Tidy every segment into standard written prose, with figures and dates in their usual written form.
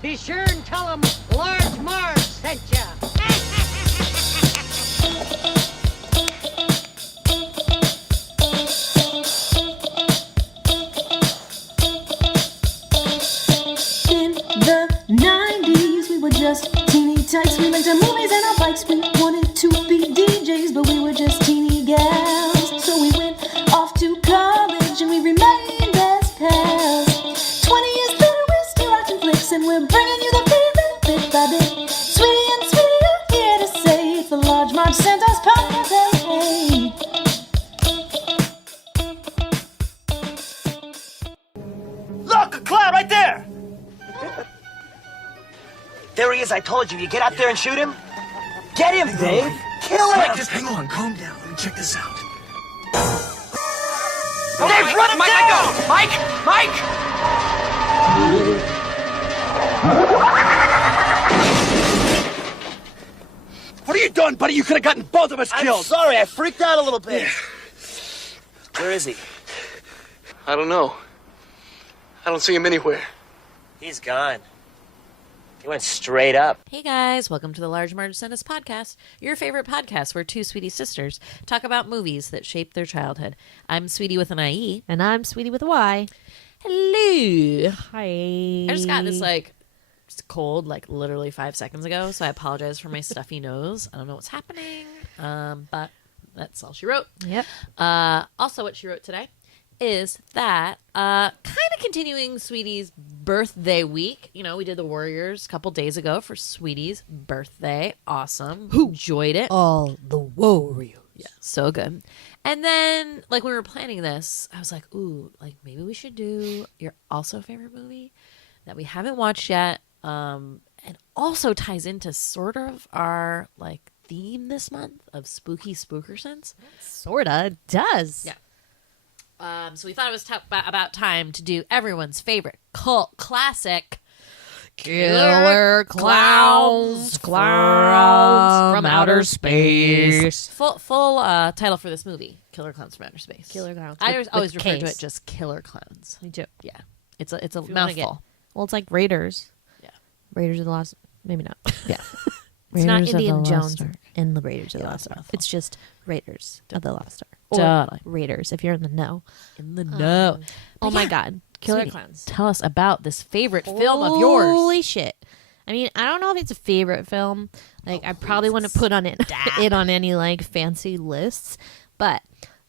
Be sure and tell them Large Marge sent ya. In the 90s, we were just teeny tykes. We rented movies and our bikes. We wanted to be DJs, but we were just teeny gals. So we went off to college and we remained as pals. 20 years later, we're still watching flicks and we're bringing you the feeling bit by bit. Sweetie and Sweetie are here to say it's the Large Marge Sent Us podcast. Hey. Look, a clown right there! There he is, I told you. You get out there and shoot him? Get him, Dave! Kill him! Mike, just hang on, calm down. Let me check this out. Dave, run him down! Mike! What are you doing, buddy? You could have gotten both of us I'm killed. sorry, I freaked out a little bit. Where is he? I don't know. I don't see him anywhere. He's gone. He went straight up. Hey guys, welcome to the Large Marge Sent Us podcast, your favorite podcast where two sweetie sisters talk about movies that shaped their childhood. I'm Sweetie with an IE. And I'm Sweetie with a Y. Hello. Hi. I just got this cold literally 5 seconds ago, so I apologize for my stuffy nose. I don't know what's happening, but that's all she wrote. Yep. Also, what she wrote today is that kind of continuing Sweetie's birthday week. You know, we did the Warriors a couple days ago for Sweetie's birthday. Awesome. Enjoyed it. All the Warriors. Yeah, so good. And then, when we were planning this, I was like, ooh, maybe we should do your also favorite movie that we haven't watched yet, and also ties into sort of our, theme this month of spooky spookersons. Sorta does. Yeah. So we thought it was about time to do everyone's favorite cult classic, Killer Clowns from outer space. Full title for this movie: Killer Clowns from Outer Space. Killer Clowns. I with always refer to Ks. it just Killer Clowns. Me too. Yeah, it's a If you wanna mouthful. Well, it's like Raiders. Yeah. Raiders of the Lost. Maybe not. Yeah. It's not Raiders of the Indiana Lost Jones Ark. and the Raiders of the Yeah, Lost that's a Ark. mouthful. It's just Raiders of the Lost Ark. Or Totally. Raiders, if you're in the know. In the know. Oh But my yeah, God. Killer Sweetie, Clowns. Tell us about this favorite film of yours. Holy shit. I mean, I don't know if it's a favorite film. I probably wouldn't put on it on any fancy lists, but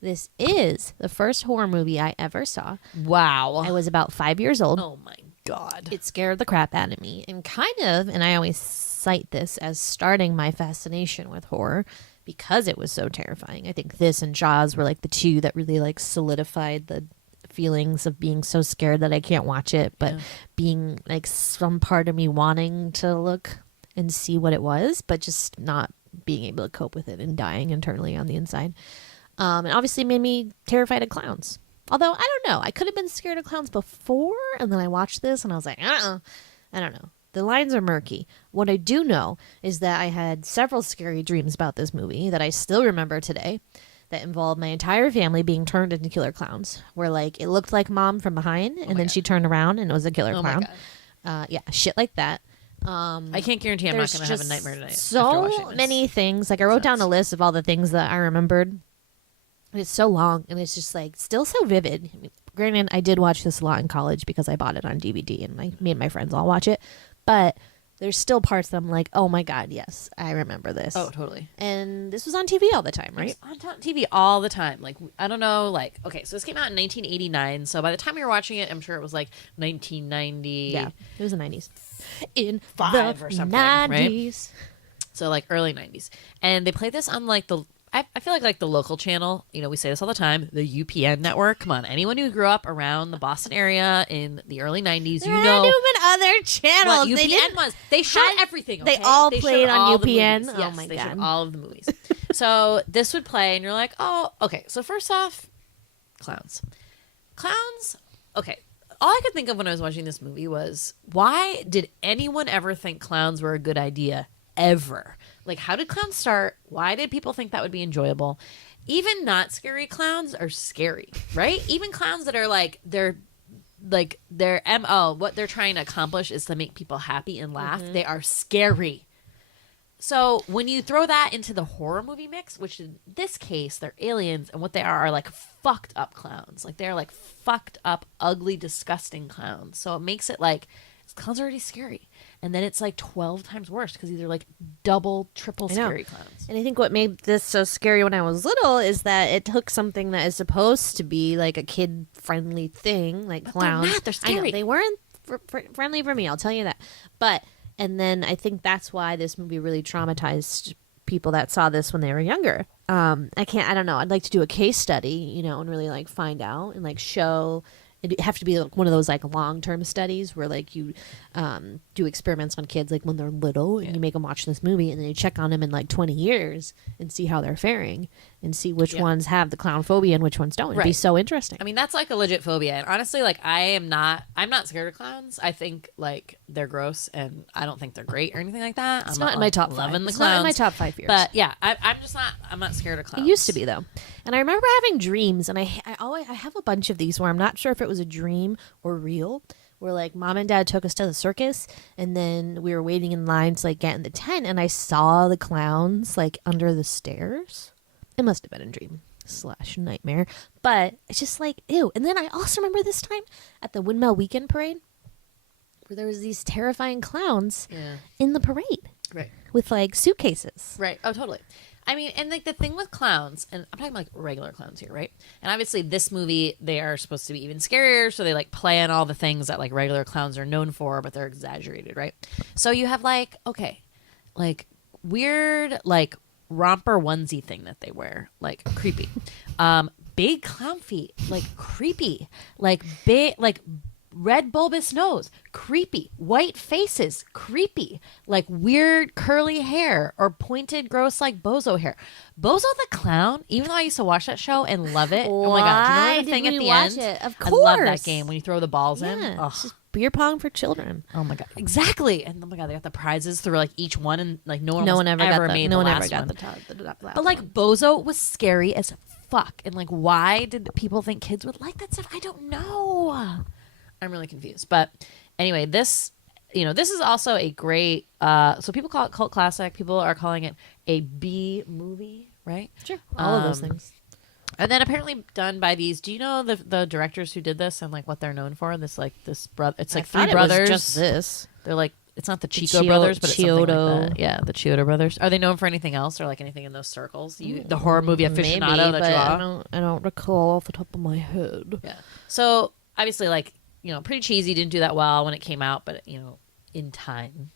this is the first horror movie I ever saw. Wow. I was about 5 years old. Oh my God. It scared the crap out of me, and and I always cite this as starting my fascination with horror because it was so terrifying. I think this and Jaws were the two that really solidified the feelings of being so scared that I can't watch it, but being some part of me wanting to look and see what it was, but just not being able to cope with it and dying internally on the inside. And obviously made me terrified of clowns. Although, I don't know. I could have been scared of clowns before, and then I watched this, and I was like, I don't know. The lines are murky. What I do know is that I had several scary dreams about this movie that I still remember today that involved my entire family being turned into killer clowns, where it looked like Mom from behind, and then she turned around, and it was a killer clown. Yeah, shit like that. I can't guarantee I'm not going to have a nightmare tonight. after watching So this. many things. I wrote down a list of all the things that I remembered. And it's so long, and it's just still so vivid. I mean, granted, I did watch this a lot in college because I bought it on DVD, and I made my friends all watch it. But there's still parts that I'm like, oh my God, yes, I remember this. Oh, totally. And this was on TV all the time, right? It's on TV all the time. I don't know, okay, so this came out in 1989, so by the time we were watching it, I'm sure it was 1990. Yeah, it was the 90s. In Five the or something, 90s. So early 90s. And they played this on I feel like the local channel, we say this all the time, the UPN network. Come on, anyone who grew up around the Boston area in the early 90s, There had to have been other channels. what UPN was. They showed everything, okay? They all showed played on all the UPN? movies. Oh Yes, my they God. showed all of the movies. So this would play, and you're like, oh, okay. So first off, clowns. Okay. All I could think of when I was watching this movie was, why did anyone ever think clowns were a good idea? Ever. How did clowns start? Why did people think that would be enjoyable? Even not scary clowns are scary, right? Even clowns that are they're like their MO, what they're trying to accomplish is to make people happy and laugh. They are scary. So when you throw that into the horror movie mix, which in this case they're aliens, and what they are like fucked up clowns. Like they're like fucked up, ugly, disgusting clowns. So it makes it like clowns are already scary. And then it's like 12 times worse because these are like double, triple scary clowns. And I think what made this so scary when I was little is that it took something that is supposed to be like a kid-friendly thing, like But clowns. they're not. They're scary. I know, they weren't friendly for me, I'll tell you that. And then I think that's why this movie really traumatized people that saw this when they were younger. I don't know. I'd like to do a case study, and really like find out and like show. It'd have to be like one of those like long-term studies where like you do experiments on kids like when they're little and you make them watch this movie and then you check on them in like 20 years and see how they're faring and see which ones have the clown phobia and which ones don't. It'd be so interesting. I mean, that's like a legit phobia. And honestly, like I'm not scared of clowns. I think like they're gross and I don't think they're great or anything like that. It's I'm not in my top loving five. the It's clowns. not in my top 5 years. But yeah, I'm not scared of clowns. It used to be though. And I remember having dreams, and I have a bunch of these where I'm not sure if it was a dream or real, where like mom and dad took us to the circus, and then we were waiting in line to like get in the tent, and I saw the clowns like under the stairs. It must have been a dream / nightmare, but it's just like ew. And then I also remember this time at the Windmill Weekend Parade, where there was these terrifying clowns in the parade, right, with like suitcases, right. Oh, totally. I mean, and like the thing with clowns, and I'm talking like regular clowns here, right? And obviously this movie, they are supposed to be even scarier, so they like play on all the things that like regular clowns are known for, but they're exaggerated, right? So you have like, okay, like weird like romper onesie thing that they wear, like creepy. Big clown feet, like creepy. Like big, like red bulbous nose, creepy. White faces, creepy. Like weird curly hair or pointed gross like Bozo hair. Bozo the Clown, even though I used to watch that show and love it. Oh my god, do you remember the thing at the end? It? Of I love that course. game when you throw the balls in. Yeah, Ugh. it's just beer pong for children. Oh my god, exactly. And oh my god, they got the prizes through like each one, and like no one ever got made no the one ever last got one. the top. But like Bozo was scary as fuck, and like why did people think kids would like that stuff? I don't know. I'm really confused. But anyway, this is also a great. So people call it cult classic. People are calling it a B movie, right? Sure, all of those things. And then apparently done by these. Do you know the directors who did this and like what they're known for? This brother. It's like three brothers. It was just this. They're like. It's not the Chico brothers, but it's something Chiodo. like that. Yeah, the Chiodo brothers. Are they known for anything else or like anything in those circles? The horror movie aficionado Maybe, that but you are? I don't recall off the top of my head. Yeah. So obviously, like pretty cheesy. Didn't do that well when it came out, but in time,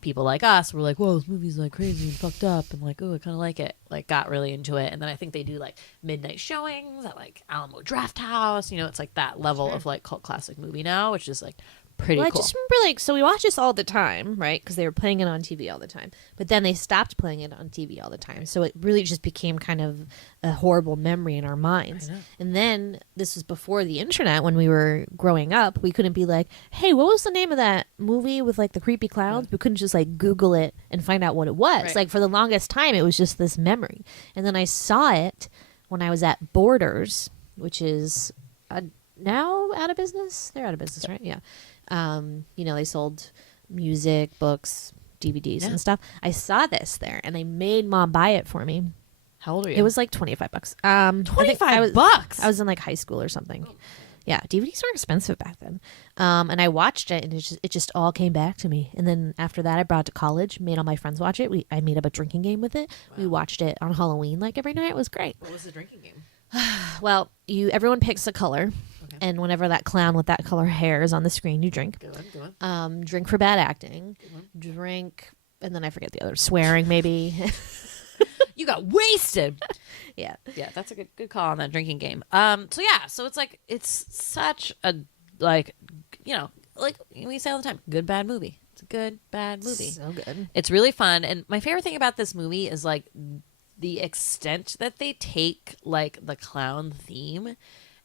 people like us were like, "Whoa, this movie's like crazy and fucked up," and like, "Oh, I kind of like it." Like, got really into it, and then I think they do like midnight showings at like Alamo Draft House. It's like that level of like cult classic movie now, which is like pretty Well, cool. I just remember so we watched this all the time, right? Because they were playing it on TV all the time. But then they stopped playing it on TV all the time. So it really just became kind of a horrible memory in our minds. And then this was before the internet. When we were growing up, we couldn't be like, "Hey, what was the name of that movie with like the creepy clowns?" We couldn't just like Google it and find out what it was. Right. Like for the longest time, it was just this memory. And then I saw it when I was at Borders, which is now out of business. They're out of business, right? Yeah. They sold music, books, DVDs and stuff. I saw this there and I made mom buy it for me. How old are you? It was like $25. $25. I was in like high school or something. Yeah, DVDs were expensive back then. And I watched it and it just all came back to me. And then after that I brought it to college, made all my friends watch it. I made up a drinking game with it. Wow. We watched it on Halloween like every night. It was great. What was the drinking game? Well, everyone picks a color. And whenever that clown with that color hair is on the screen, you drink. Good one. Drink for bad acting. Drink, and then I forget the other. Swearing, maybe. You got wasted. Yeah. Yeah, that's a good call on that drinking game. So it's like it's such a like we say all the time, good bad movie. It's a good bad movie. So good. It's really fun, and my favorite thing about this movie is like the extent that they take like the clown theme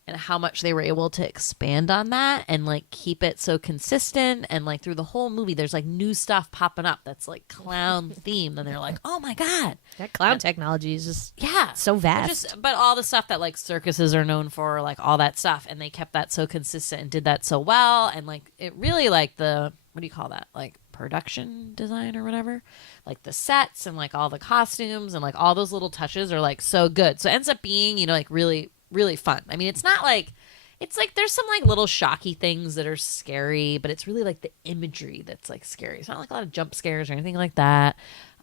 and how much they were able to expand on that and like keep it so consistent. And like through the whole movie, there's like new stuff popping up that's like clown themed, and they're like, oh my god, That clown technology is just yeah, so vast. but all the stuff that like circuses are known for, like all that stuff, and they kept that so consistent and did that so well, and like it really like the what do you call that, like production design or whatever, like the sets and like all the costumes and like all those little touches are like so good. So it ends up being, you know, like really really fun. I mean, it's not like, it's like there's some like little shocky things that are scary, but it's really like the imagery that's like scary. It's not like a lot of jump scares or anything like that.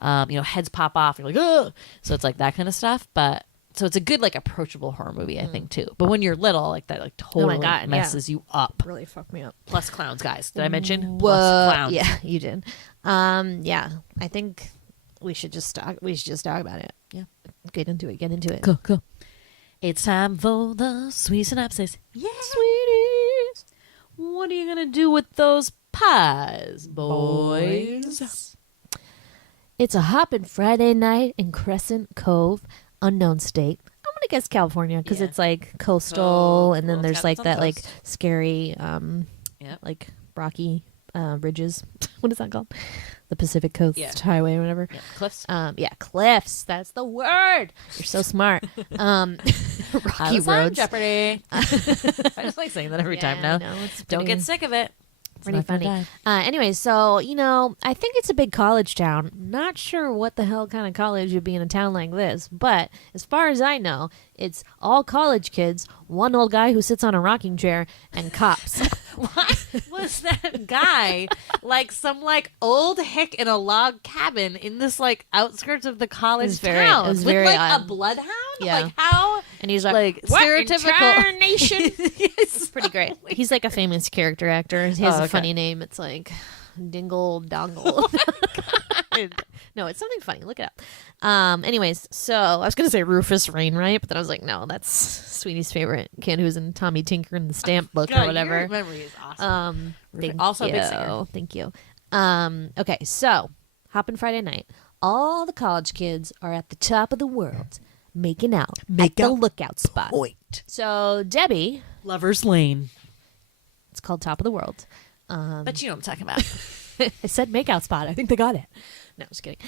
You know, heads pop off, you're like, oh, so it's like that kind of stuff. But so it's a good like approachable horror movie, I think too. But when you're little, like that like totally messes you up. Really fucked me up. Plus clowns, guys. Did I mention? Whoa. Plus clowns. Yeah, you did. Yeah, I think we should just talk about it. Yeah. Get into it. Cool. It's time for the sweet synopsis. Yeah. Sweeties. What are you going to do with those pies, boys? It's a hoppin' Friday night in Crescent Cove, unknown state. I'm going to guess California because Yeah. it's like coastal, and then Well, there's it's like got that some like coast. scary Yep. like rocky ridges. What is that called? The Pacific Coast Yeah. Highway or whatever. Yeah, cliffs. Cliffs. That's the word. You're so smart. I Rocky was on roads. Jeopardy. I just like saying that every time now. No, it's Don't get sick of it. It's pretty not gonna funny. die. Anyway, so, you know, I think it's a big college town. Not sure what the hell kind of college would be in a town like this, but as far as I know, it's all college kids, one old guy who sits on a rocking chair, and cops. Why was that guy like some like old hick in a log cabin in this like outskirts of the college was town it was with very like odd. a bloodhound? Yeah. Like how? And he's Like "What stereotypical in nation?" It's pretty great. He's like a famous character actor. He has Oh, a okay. funny name. It's like Dingle Dongle. No, it's something funny. Look it up. Anyways, so I was gonna say Rufus Wainwright, but then I was like, no, that's Sweetie's favorite kid who's in Tommy Tinker and the Stamp Book God, or whatever. Your memory is awesome. Thank Also a you. big singer. Thank you. Okay, so hopping Friday night. All the college kids are at the top of the world, making out at the lookout spot. Point. So Debbie, Lover's Lane. it's called Top of the World. But you know what I'm talking about. I said makeout spot. I think they got it. No, just kidding.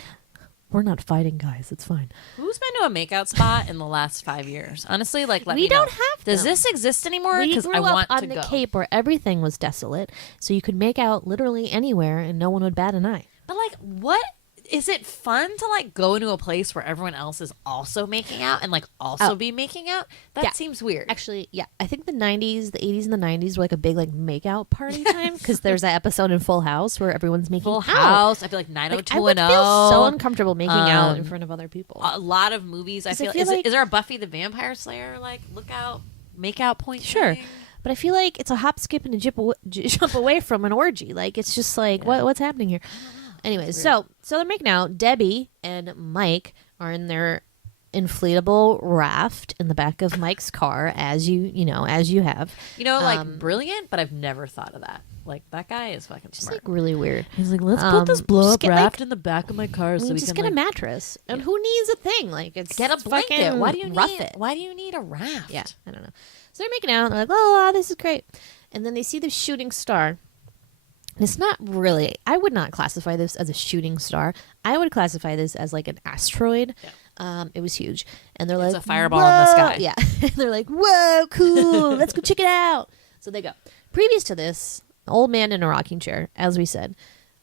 We're not fighting, guys. It's fine. Who's been to a makeout spot in the last 5 years? Honestly, like let We me know. don't have Does them. this exist anymore? We Because grew I up want on to the go. Cape where everything was desolate, so you could make out literally anywhere and no one would bat an eye. But like, what is it fun to like go into a place where everyone else is also making out and like also be making out? That Yeah. seems weird. Actually, yeah, I think the 80s and the 90s were like a big like make-out party time because there's that episode in Full House where everyone's making Full out. House. I feel like Like, 90210. I would feel so uncomfortable making out in front of other people. A lot of movies. I 'Cause I feel. feel like- Is there a Buffy the Vampire Slayer like lookout makeout point? Sure. thing? But I feel like it's a hop, skip, and a jump away from an orgy. Like it's just like what's happening here? Anyways, so they're making out. Debbie and Mike are in their inflatable raft in the back of Mike's car, as you have. You know, like brilliant, but I've never thought of that. Like that guy is fucking Just smart. like really weird. He's like, let's put this just blow up get, raft like- in the back of my car I so mean, we just can get a like, mattress, and who needs a thing? Like it's get a blanket. fucking Why do you rough need it? Why do you need a raft? Yeah, I don't know. So they're making out. And they're like, oh, this is great. And then they see the shooting star. And it's not really. I would not classify this as a shooting star. I would classify this as like an asteroid. It was huge, and they're It's like a fireball in the sky. Yeah, and they're like, whoa, cool. Let's go check it out. So they go. Previous to this, old man in a rocking chair, as we said,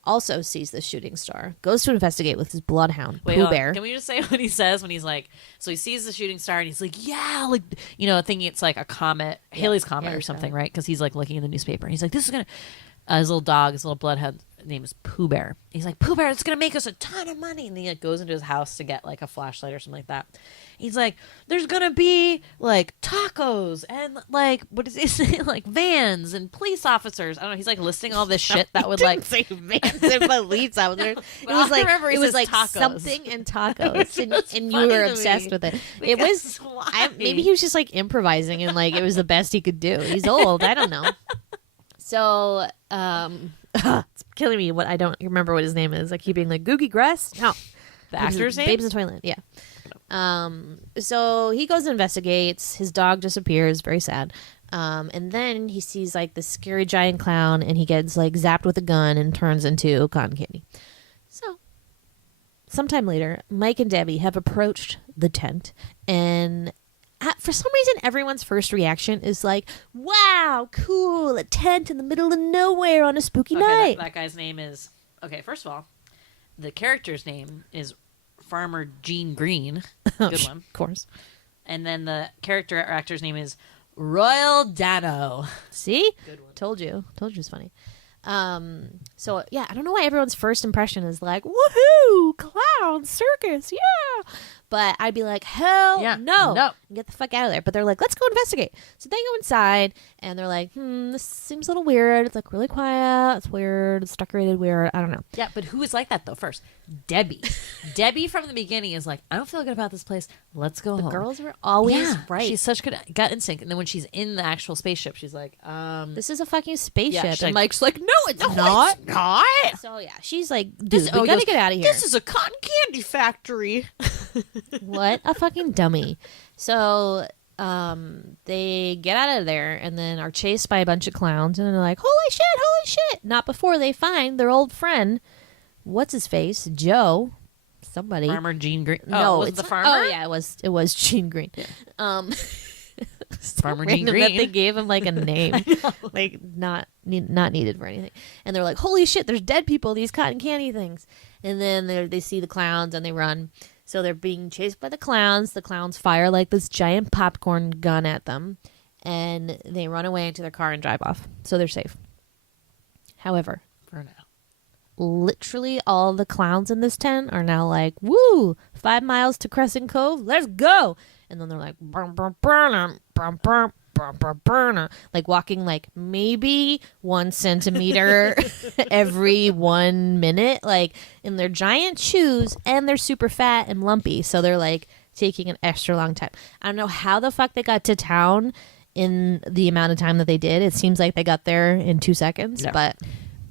also sees this shooting star. Goes to investigate with his bloodhound, Wait, Pooh hold on. Bear. Can we just say what he says when he's like, so he sees the shooting star and he's like, yeah, like, you know, thinking it's like a comet, Haley's comet or Haley's something, comet. right? Because he's like looking in the newspaper and he's like, this is gonna, his little dog, his little bloodhound name is Pooh Bear. He's like, Pooh Bear, it's gonna make us a ton of money. And he like goes into his house to get like a flashlight or something like that. He's like, there's gonna be like tacos and like what is it? Like vans and police officers. I don't know. He's like listing all this shit that would like say vans and police officers. It But was all I like remember he it was says like tacos. something and tacos, and you funny were to obsessed me. with it. It was Because why? maybe he was just like improvising and like it was the best he could do. He's old. I don't know. So it's killing me. What I don't remember what his name is. I keep being like Googie Grass. No, The actor's name? Babes in Toyland, yeah. So he goes and investigates. His dog disappears. Very sad. And then he sees like this scary giant clown, and he gets like zapped with a gun and turns into cotton candy. So sometime later, Mike and Debbie have approached the tent, and for some reason, everyone's first reaction is like, "Wow, cool! A tent in the middle of nowhere on a spooky night." That guy's name is first of all, the character's name is Farmer Gene Green. Good one, of course. And then the character or actor's name is Royal Dano. See? Good one. Told you it's funny. So yeah, I don't know why everyone's first impression is like, woohoo, clown, circus, yeah. But I'd be like, hell no. Get the fuck out of there. But they're like, let's go investigate. So they go inside and they're like, this seems a little weird. It's like really quiet. It's weird. It's decorated weird. I don't know. Yeah, but who is like that though first? Debbie. Debbie from the beginning is like, I don't feel good about this place. Let's go home. Girls are always right. She's such good gut instinct. And then when she's in the actual spaceship, she's like, this is a fucking spaceship. Yeah, and Mike's like, no, it's not. It's not. So yeah, she's like, dude, we gotta get out of here. This is a cotton candy factory. What a fucking dummy. So they get out of there and then are chased by a bunch of clowns, and they're like, holy shit. Not before they find their old friend, what's his face, Joe, somebody. Farmer Gene Green. No, was it's the farmer. Oh yeah, it was Gene Green. Yeah. Farmer Gene Green. That they gave him like a name, like not needed for anything. And they're like, holy shit, there's dead people, these cotton candy things. And then they see the clowns and they run. So they're being chased by the clowns. The clowns fire like this giant popcorn gun at them, and they run away into their car and drive off. So they're safe. However, for now, literally all the clowns in this tent are now like, woo, 5 miles to Crescent Cove, let's go. And then they're like, like walking like maybe 1 centimeter every 1 minute, like in their giant shoes, and they're super fat and lumpy, so they're like taking an extra long time. I don't know how the fuck they got to town in the amount of time that they did. It seems like they got there in 2 seconds, but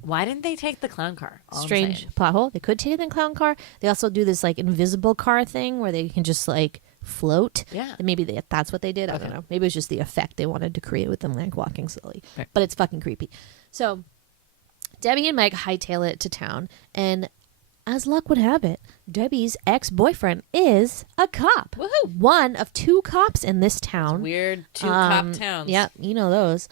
why didn't they take the clown car? Strange plot hole. They could take the clown car. They also do this like invisible car thing where they can just like float. Yeah. And maybe that's what they did. I don't know. Maybe it was just the effect they wanted to create with them like walking slowly. Right. But it's fucking creepy. So Debbie and Mike hightail it to town, and as luck would have it, Debbie's ex-boyfriend is a cop. Woohoo! One of 2 cops in this town. It's weird 2 cop towns. Yeah, you know those.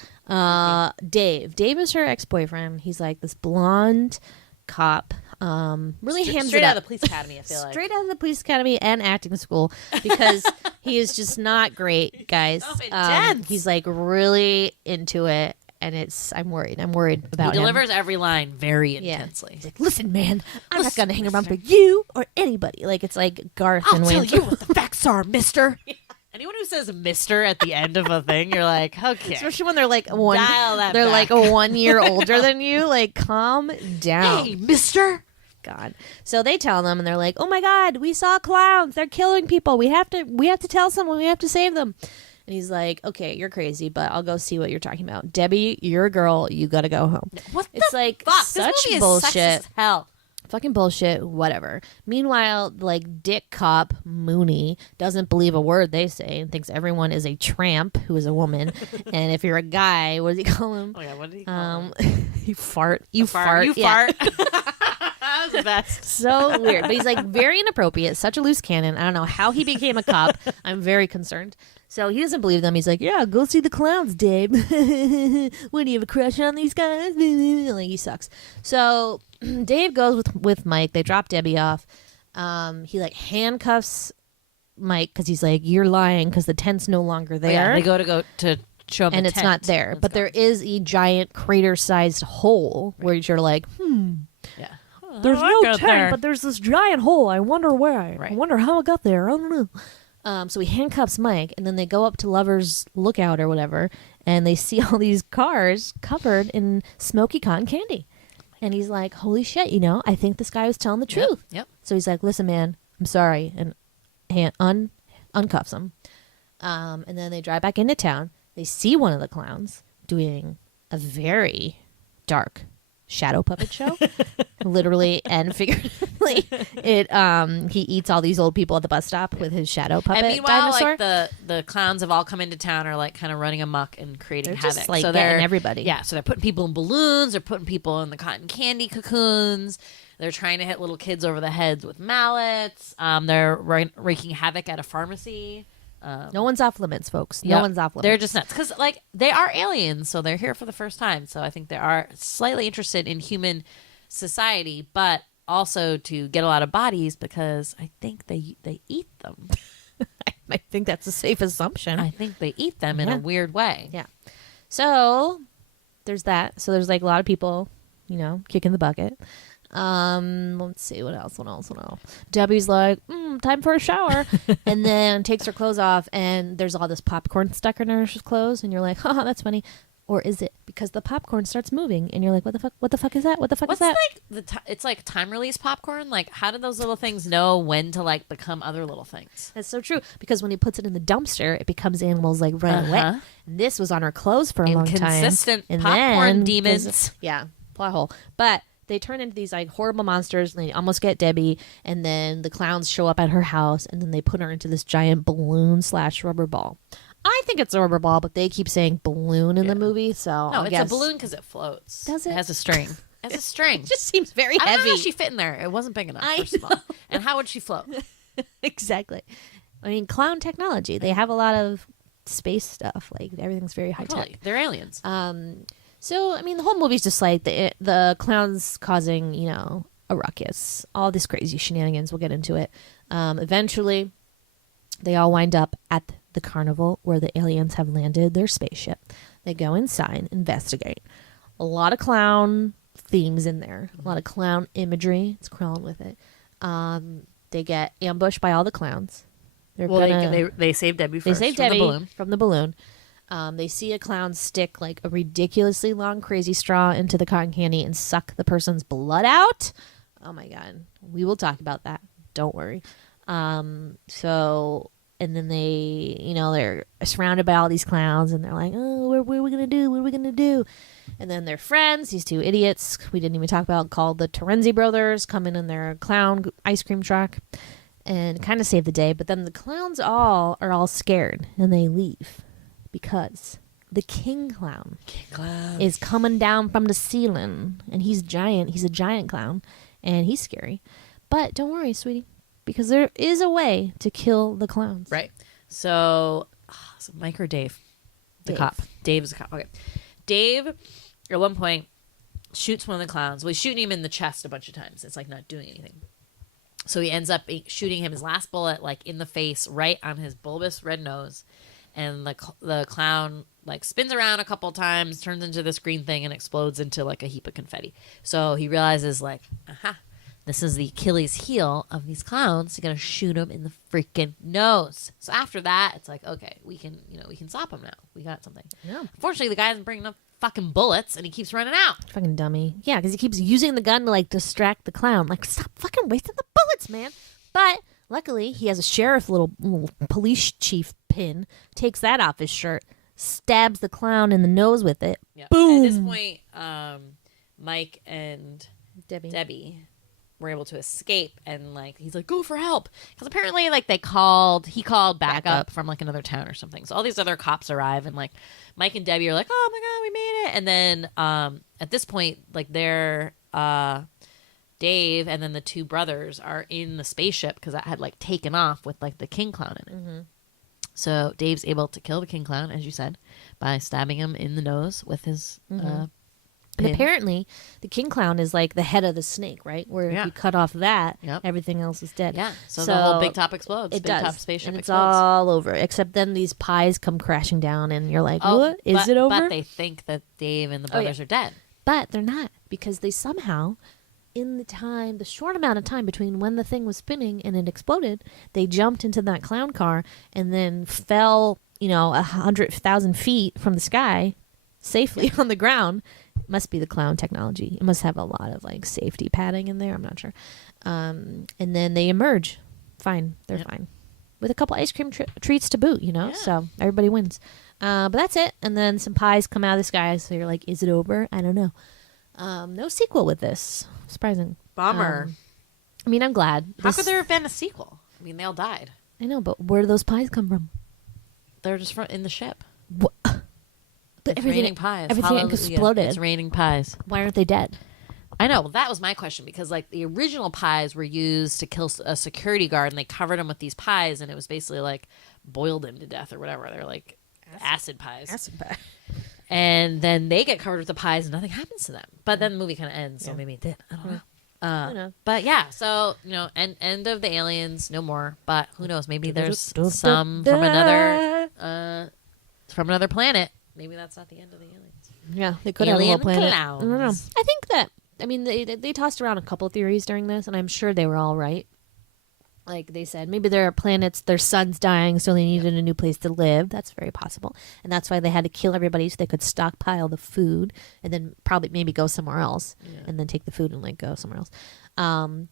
Dave. Dave is her ex-boyfriend. He's like this blonde cop. Really hams straight it up. out of the police academy, I feel like. Straight out of the police academy and acting school, because he is just not great, guys. So intense. He's like really into it, and I'm worried about He him. delivers every line very intensely. He's like, listen, man, I'm not gonna hang around for you or anybody. Like it's like Garth and Wayne. I'll tell you what the facts are, mister. Anyone who says "mister" at the end of a thing, you're like, okay. Especially when they're like Dial that they're back. like 1 year older than you. Like, calm down. Hey, mister. God. So they tell them, and they're like, "Oh my God, we saw clowns. They're killing people. We have to tell someone. We have to save them." And he's like, "Okay, you're crazy, but I'll go see what you're talking about. Debbie, you're a girl. You gotta go home." What it's the like fuck? such This movie bullshit. Is sexist as hell. Fucking bullshit. Whatever. Meanwhile, like Dick Cop Mooney doesn't believe a word they say and thinks everyone is a tramp who is a woman. And if you're a guy, what does he call him? Oh yeah, what did he call him? You fart. You fart. You Yeah. fart. That was the best. So weird. But he's like very inappropriate. Such a loose cannon. I don't know how he became a cop. I'm very concerned. So he doesn't believe them. He's like, yeah, go see the clowns, Dave. What, do you have a crush on these guys? Like, he sucks. So Dave goes with Mike. They drop Debbie off. He like handcuffs Mike because he's like, you're lying because the tent's no longer there. Yeah, they go to show him and the it's tent. not there. But there is a giant crater-sized hole where you're like, Yeah. there's Oh, I no got tent, there. but there's this giant hole. I wonder why. Right. I wonder how it got there. I don't know. So he handcuffs Mike, and then they go up to Lover's Lookout or whatever, and they see all these cars covered in smoky cotton candy. And he's like, holy shit, I think this guy was telling the truth. Yep. So he's like, listen, man, I'm sorry, and uncuffs him. And then they drive back into town. They see one of the clowns doing a very dark shadow puppet show, literally and figuratively. apparently he eats all these old people at the bus stop with his shadow puppet And meanwhile, dinosaur. like the clowns have all come into town, are like kind of running amok and creating They're havoc. just, like, so getting they're everybody. Yeah, so they're putting people in balloons. They're putting people in the cotton candy cocoons. They're trying to hit little kids over the heads with mallets. They're wreaking havoc at a pharmacy. No one's off limits, folks. No Yep. one's off limits. They're just nuts because, like, they are aliens, so they're here for the first time. So I think they are slightly interested in human society, but also to get a lot of bodies because I think they eat them. I think that's a safe assumption. I think they eat them in Yeah. a weird way. Yeah. So there's that. So there's like a lot of people, kicking the bucket. Let's see what else. Debbie's like, time for a shower, and then takes her clothes off, and there's all this popcorn stuck in her clothes, and you're like, haha, that's funny. Or is it because the popcorn starts moving, and you're like, what the fuck? What the fuck is that? What the fuck What's is that? like it's like time release popcorn. Like, how did those little things know when to like become other little things? That's so true, because when he puts it in the dumpster, it becomes animals like right away. Uh-huh. And this was on her clothes for a long time. Inconsistent And popcorn then demons. Yeah, plot hole. But they turn into these like horrible monsters, and they almost get Debbie, and then the clowns show up at her house, and then they put her into this giant balloon / rubber ball. I think it's a rubber ball, but they keep saying balloon in the movie, so No, I it's guess a balloon because it floats. Does it? It has a string. It has a string. It just seems very I don't know heavy. how she fit in there. It wasn't big enough. I First of all. And how would she float? Exactly. I mean, clown technology. They have a lot of space stuff. Like everything's very high Totally. tech. They're aliens. So, I mean, the whole movie's just like the clowns causing, a ruckus. All this crazy shenanigans. We'll get into it. Eventually, they all wind up at the carnival where the aliens have landed their spaceship. They go inside, investigate. A lot of clown themes in there. A lot of clown imagery. It's crawling with it. They get ambushed by all the clowns. They save Debbie They first. save from Debbie the balloon. from the balloon. They see a clown stick like a ridiculously long crazy straw into the cotton candy and suck the person's blood out. Oh my god. We will talk about that. Don't worry. And then they, they're surrounded by all these clowns, and they're like, oh, what are we going to do? What are we going to do? And then their friends, these two idiots we didn't even talk about, called the Terenzi brothers, come in their clown ice cream truck and kind of save the day. But then the clowns are all scared, and they leave because the king clown is coming down from the ceiling, and he's giant. He's a giant clown, and he's scary. But don't worry, sweetie, because there is a way to kill the clowns. Right. So Mike or Dave? The Dave. cop. Dave is a cop. Okay. Dave, at one point, shoots one of the clowns. Well, he's shooting him in the chest a bunch of times. It's like not doing anything. So he ends up shooting him his last bullet like in the face, right on his bulbous red nose. And the clown like spins around a couple times, turns into this green thing, and explodes into like a heap of confetti. So he realizes like, aha, this is the Achilles heel of these clowns. You gotta shoot them in the freaking nose. So after that, it's like, okay, we can stop him now. We got something. Yeah. Unfortunately, the guy isn't bringing enough fucking bullets, and he keeps running out. Fucking dummy. Yeah, because he keeps using the gun to like distract the clown. Like, stop fucking wasting the bullets, man. But luckily, he has a sheriff little police chief pin. Takes that off his shirt, stabs the clown in the nose with it. Yep. Boom. At this point, Mike and Debbie were able to escape, and like he's like, go for help, because apparently like he called back up from like another town or something. So all these other cops arrive, and like Mike and Debbie are like, oh my god, we made it. And then at this point, like they're Dave and then the two brothers are in the spaceship because that had like taken off with like the king clown in it. Mm-hmm. So Dave's able to kill the king clown, as you said, by stabbing him in the nose with his And apparently, the king clown is like the head of the snake, right? Where if you cut off that, everything else is dead. Yeah. So the whole big top explodes. It big does. Top spaceship and it's explodes. all over. Except then these pies come crashing down, and you're like, what? Is it over? But they think that Dave and the brothers are dead. But they're not, because they somehow, in the short amount of time between when the thing was spinning and it exploded, they jumped into that clown car and then fell, 100,000 feet from the sky safely on the ground. It must be the clown technology. It must have a lot of like safety padding in there. I'm not sure. And then they emerge. Fine. They're fine. With a couple ice cream treats to boot, so everybody wins. But that's it. And then some pies come out of the sky. So you're like, is it over? I don't know. No sequel with this. Surprising. Bummer. I mean, I'm glad. How could there have been a sequel? I mean, they all died. I know, but where do those pies come from? They're just in the ship. What? But It's raining pies. Everything Hallelujah. exploded. It's raining pies. Why aren't they dead? I know. Well, that was my question because, like, the original pies were used to kill a security guard, and they covered him with these pies, and it was basically like boiled him to death or whatever. They're like acid pies. Acid pie. And then they get covered with the pies, and nothing happens to them. But then the movie kind of ends, so maybe it did. I don't know. But yeah, so end of the aliens, no more. But who knows? Maybe there's some from another planet. Maybe that's not the end of the aliens. Yeah, they could have a whole planet. Clowns. I don't know. I think that. I mean, they tossed around a couple of theories during this, and I'm sure they were all right. Like they said, maybe there are planets, their sun's dying, so they needed a new place to live. That's very possible. And that's why they had to kill everybody so they could stockpile the food and then probably maybe go somewhere else and then take the food and like go somewhere else.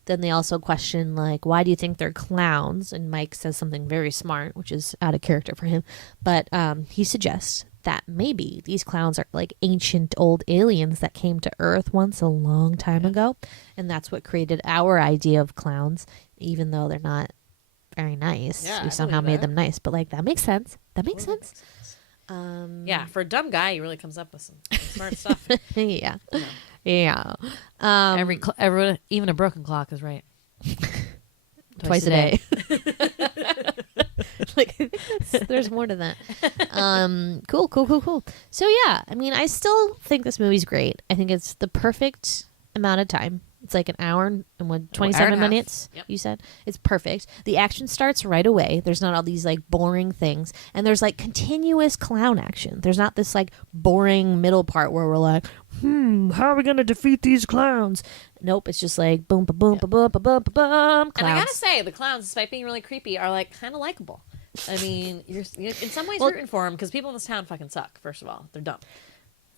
Then they also question, like, why do you think they're clowns? And Mike says something very smart, which is out of character for him. But he suggests that maybe these clowns are like ancient old aliens that came to Earth once a long time ago. And that's what created our idea of clowns, even though they're not very nice. Yeah, We I somehow believe made that. them nice. But like, that makes sense. That makes Totally sense. Yeah, for a dumb guy, he really comes up with some smart stuff. Yeah. Yeah. Everyone, even a broken clock is right. Twice a day. Like, there's more to that. Cool. So yeah, I mean, I still think this movie's great. I think it's the perfect amount of time. It's like an hour and 27 and a half. minutes. Yep. You said it's perfect. The action starts right away. There's not all these like boring things, and there's like continuous clown action. There's not this like boring middle part where we're like, how are we gonna defeat these clowns? Nope, it's just like boom, ba boom, ba boom, ba boom, ba boom. And I gotta Clowns. say, the clowns, despite being really creepy, are like kind of likable. I mean, you're in some ways Well- rooting for them because people in this town fucking suck. First of all, they're dumb.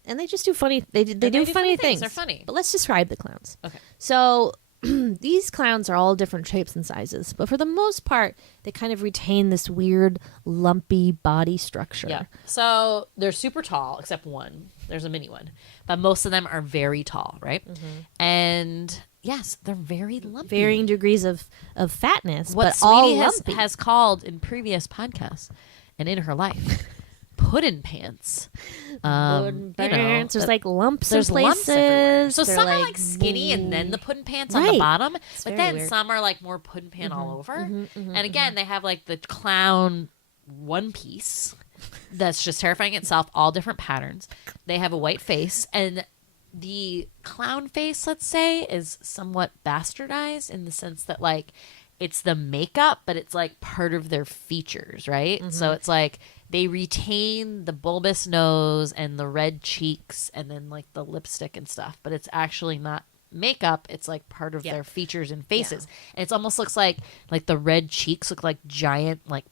And they just do funny. They do do funny funny things. things. They're funny. But let's describe the clowns. Okay. So these clowns are all different shapes and sizes, but for the most part, they kind of retain this weird, lumpy body structure. Yeah. So they're super tall, except one. There's a mini one, but most of them are very tall, right? And yes, they're very lumpy. Varying degrees of fatness, What but all Sweetie lumpy. has called in previous podcasts and in her life, puddin' pants. Puddin' pants. There's like lumps There's in places. lumps everywhere. So They're some are like skinny and then the puddin' pants on the Right. bottom, but very then weird. some are like more puddin' pant all over. And again, they have like the clown one piece that's just terrifying itself, all different patterns. They have a white face, and the clown face, let's say, is somewhat bastardized in the sense that like it's the makeup, but it's like part of their features, right? So it's like they retain the bulbous nose and the red cheeks and then like the lipstick and stuff, but it's actually not makeup. It's like part of their features and faces. And it almost looks like the red cheeks look like giant like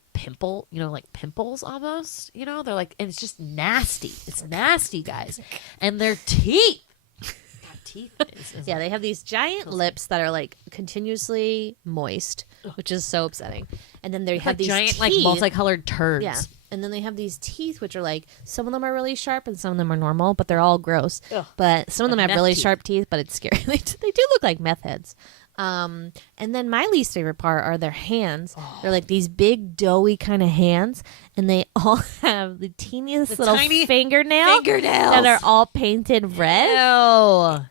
like pimples almost, they're like, and it's just nasty. It's nasty, guys. And their teeth. God, teeth is Yeah, they have these giant lips that are like continuously moist, which is so upsetting. And then they have like these giant teeth. like multicolored turds. Yeah. And then they have these teeth, which are like, some of them are really sharp and some of them are normal, but they're all gross. Ugh. But some of them Like have meth really teeth. sharp teeth, but it's scary. They do look like meth heads. And then my least favorite part are their hands. They're like these big, doughy kind of hands, and they all have the teeniest The little tiny fingernails that are all painted red. Ew.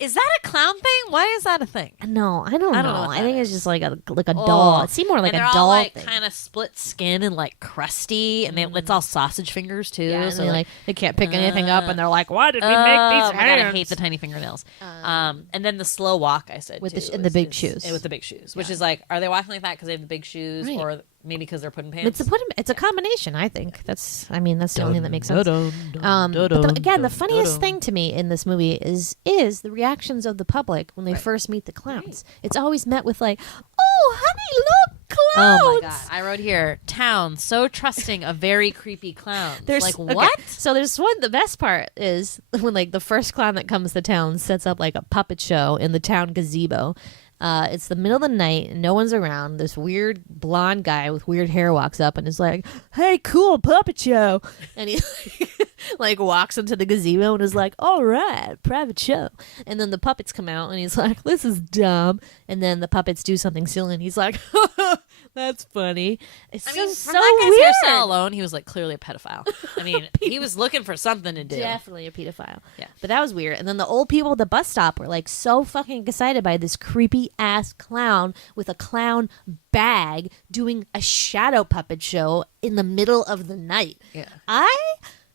Is that a clown thing? Why is that a thing? No, I don't I know. don't know what I that think it's is. just like a doll. It seemed more like and a they're doll all like thing. kind of split skin and like crusty, and it's all sausage fingers too. Yeah, and so they they can't pick anything up, and they're like, "Why did we make oh these my hands?" god, I hate the tiny fingernails. And then the slow walk, I said With the too, and the big shoes. with the big shoes, which is like, are they walking like that because they have the big shoes, Right. or maybe because they're pudding pants? It's a combination. I think that's the only thing that makes sense. But again, the funniest thing to me in this movie is the reactions of the public when they first meet the clowns. It's always met with like, "Oh, honey, look, clowns!" Oh my god! I wrote here, town so trusting of very creepy clowns. Like okay, what? So there's one. The best part is when like the first clown that comes to town sets up like a puppet show in the town gazebo. It's the middle of the night and no one's around. This weird blonde guy with weird hair walks up and is like, "Hey, cool puppet show," and he like walks into the gazebo and is like, all right, private show. And then the puppets come out and he's like, this is dumb. And then the puppets do something silly and he's like, that's funny. It's I mean, just from so that guy's weird. hairstyle alone, he was like clearly a pedophile. I mean, he was looking for something to do. Definitely a pedophile. Yeah. But that was weird. And then the old people at the bus stop were like so fucking excited by this creepy ass clown with a clown bag doing a shadow puppet show in the middle of the night. Yeah. I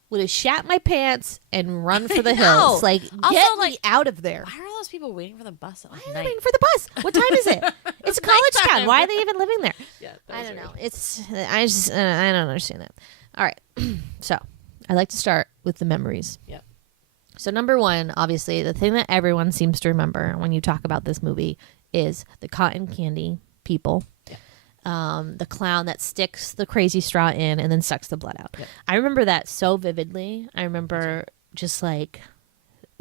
would have shat my pants and run for the I know. hills. Like, Also, get like, me out of there. Why are all those people waiting for the bus at Why like are they night? waiting for the bus? What time is it? It's a college town. Nighttime. Why are they even living there? Yeah, I don't know. I don't understand that. All right. So I like to start with the memories. Yeah. So number one, obviously, the thing that everyone seems to remember when you talk about this movie is the cotton candy people. The clown that sticks the crazy straw in and then sucks the blood out. Yep. I remember that so vividly. I remember just like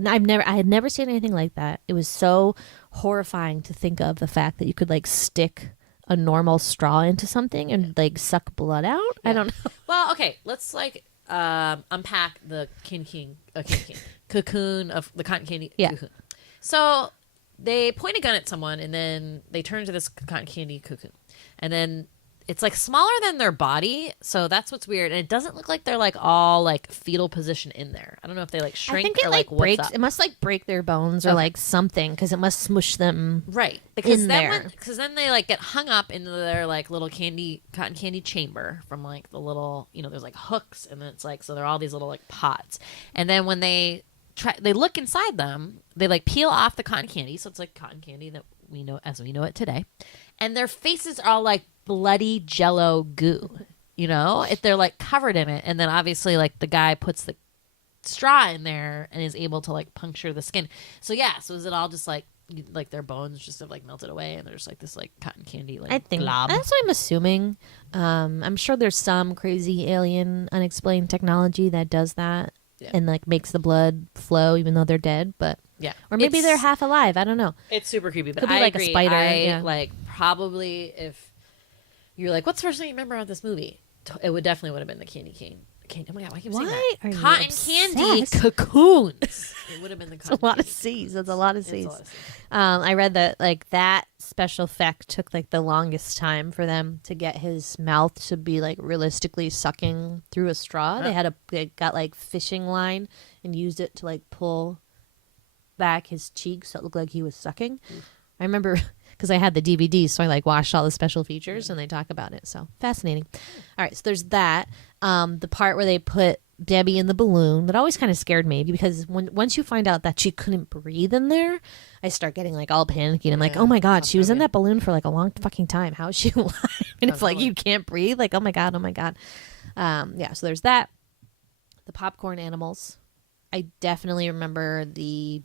I had never seen anything like that. It was so horrifying to think of the fact that you could like stick a normal straw into something and like suck blood out. Yeah. I don't know. Well, okay, let's like unpack the cocoon of the cotton candy cocoon. So they point a gun at someone and then they turn to this cotton candy cocoon. And then it's like smaller than their body, so that's what's weird. And it doesn't look like they're like all like fetal position in there. I don't know if they like shrink I think it or like what's breaks. up. It must like break their bones or like something because it must smush them. Right, because in then there. because then they like get hung up into their like little cotton candy chamber from like the little there's like hooks and then it's like so they're all these little like pods, and then when they look inside them, they like peel off the cotton candy, so it's like cotton candy that we know as we know it today, and their faces are all like bloody jello goo, if they're like covered in it, and then obviously like the guy puts the straw in there and is able to like puncture the skin. So is it all just like their bones just have like melted away and there's like this like cotton candy like I think glob? that's what I'm assuming. I'm sure there's some crazy alien unexplained technology that does that and like makes the blood flow even though they're dead, but or maybe they're half alive. I don't know. It's super creepy, but Could be I like agree. a spider. Like probably if you're like, what's the first thing you remember about this movie? It would definitely would have been the candy cane. Oh my god, why keep saying Why that? are you Cotton obsessed? candy cocoons. It would have been the cotton A lot of candy C's. cocoons. That's a lot of It's C's. a lot of C's. I read that like that special effect took like the longest time for them to get his mouth to be like realistically sucking through a straw. They got like fishing line and used it to like pull back his cheeks so it looked like he was sucking. I remember because I had the DVD, so I like watched all the special features and they talk about it. So fascinating. All right, so there's that. The part where they put Debbie in the balloon that always kind of scared me because once you find out that she couldn't breathe in there, I start getting like all panicky. And I'm like, oh my god, she was in that balloon for like a long fucking time. How is she alive? And it's like you can't breathe. Like oh my god. So there's that. The popcorn animals. I definitely remember the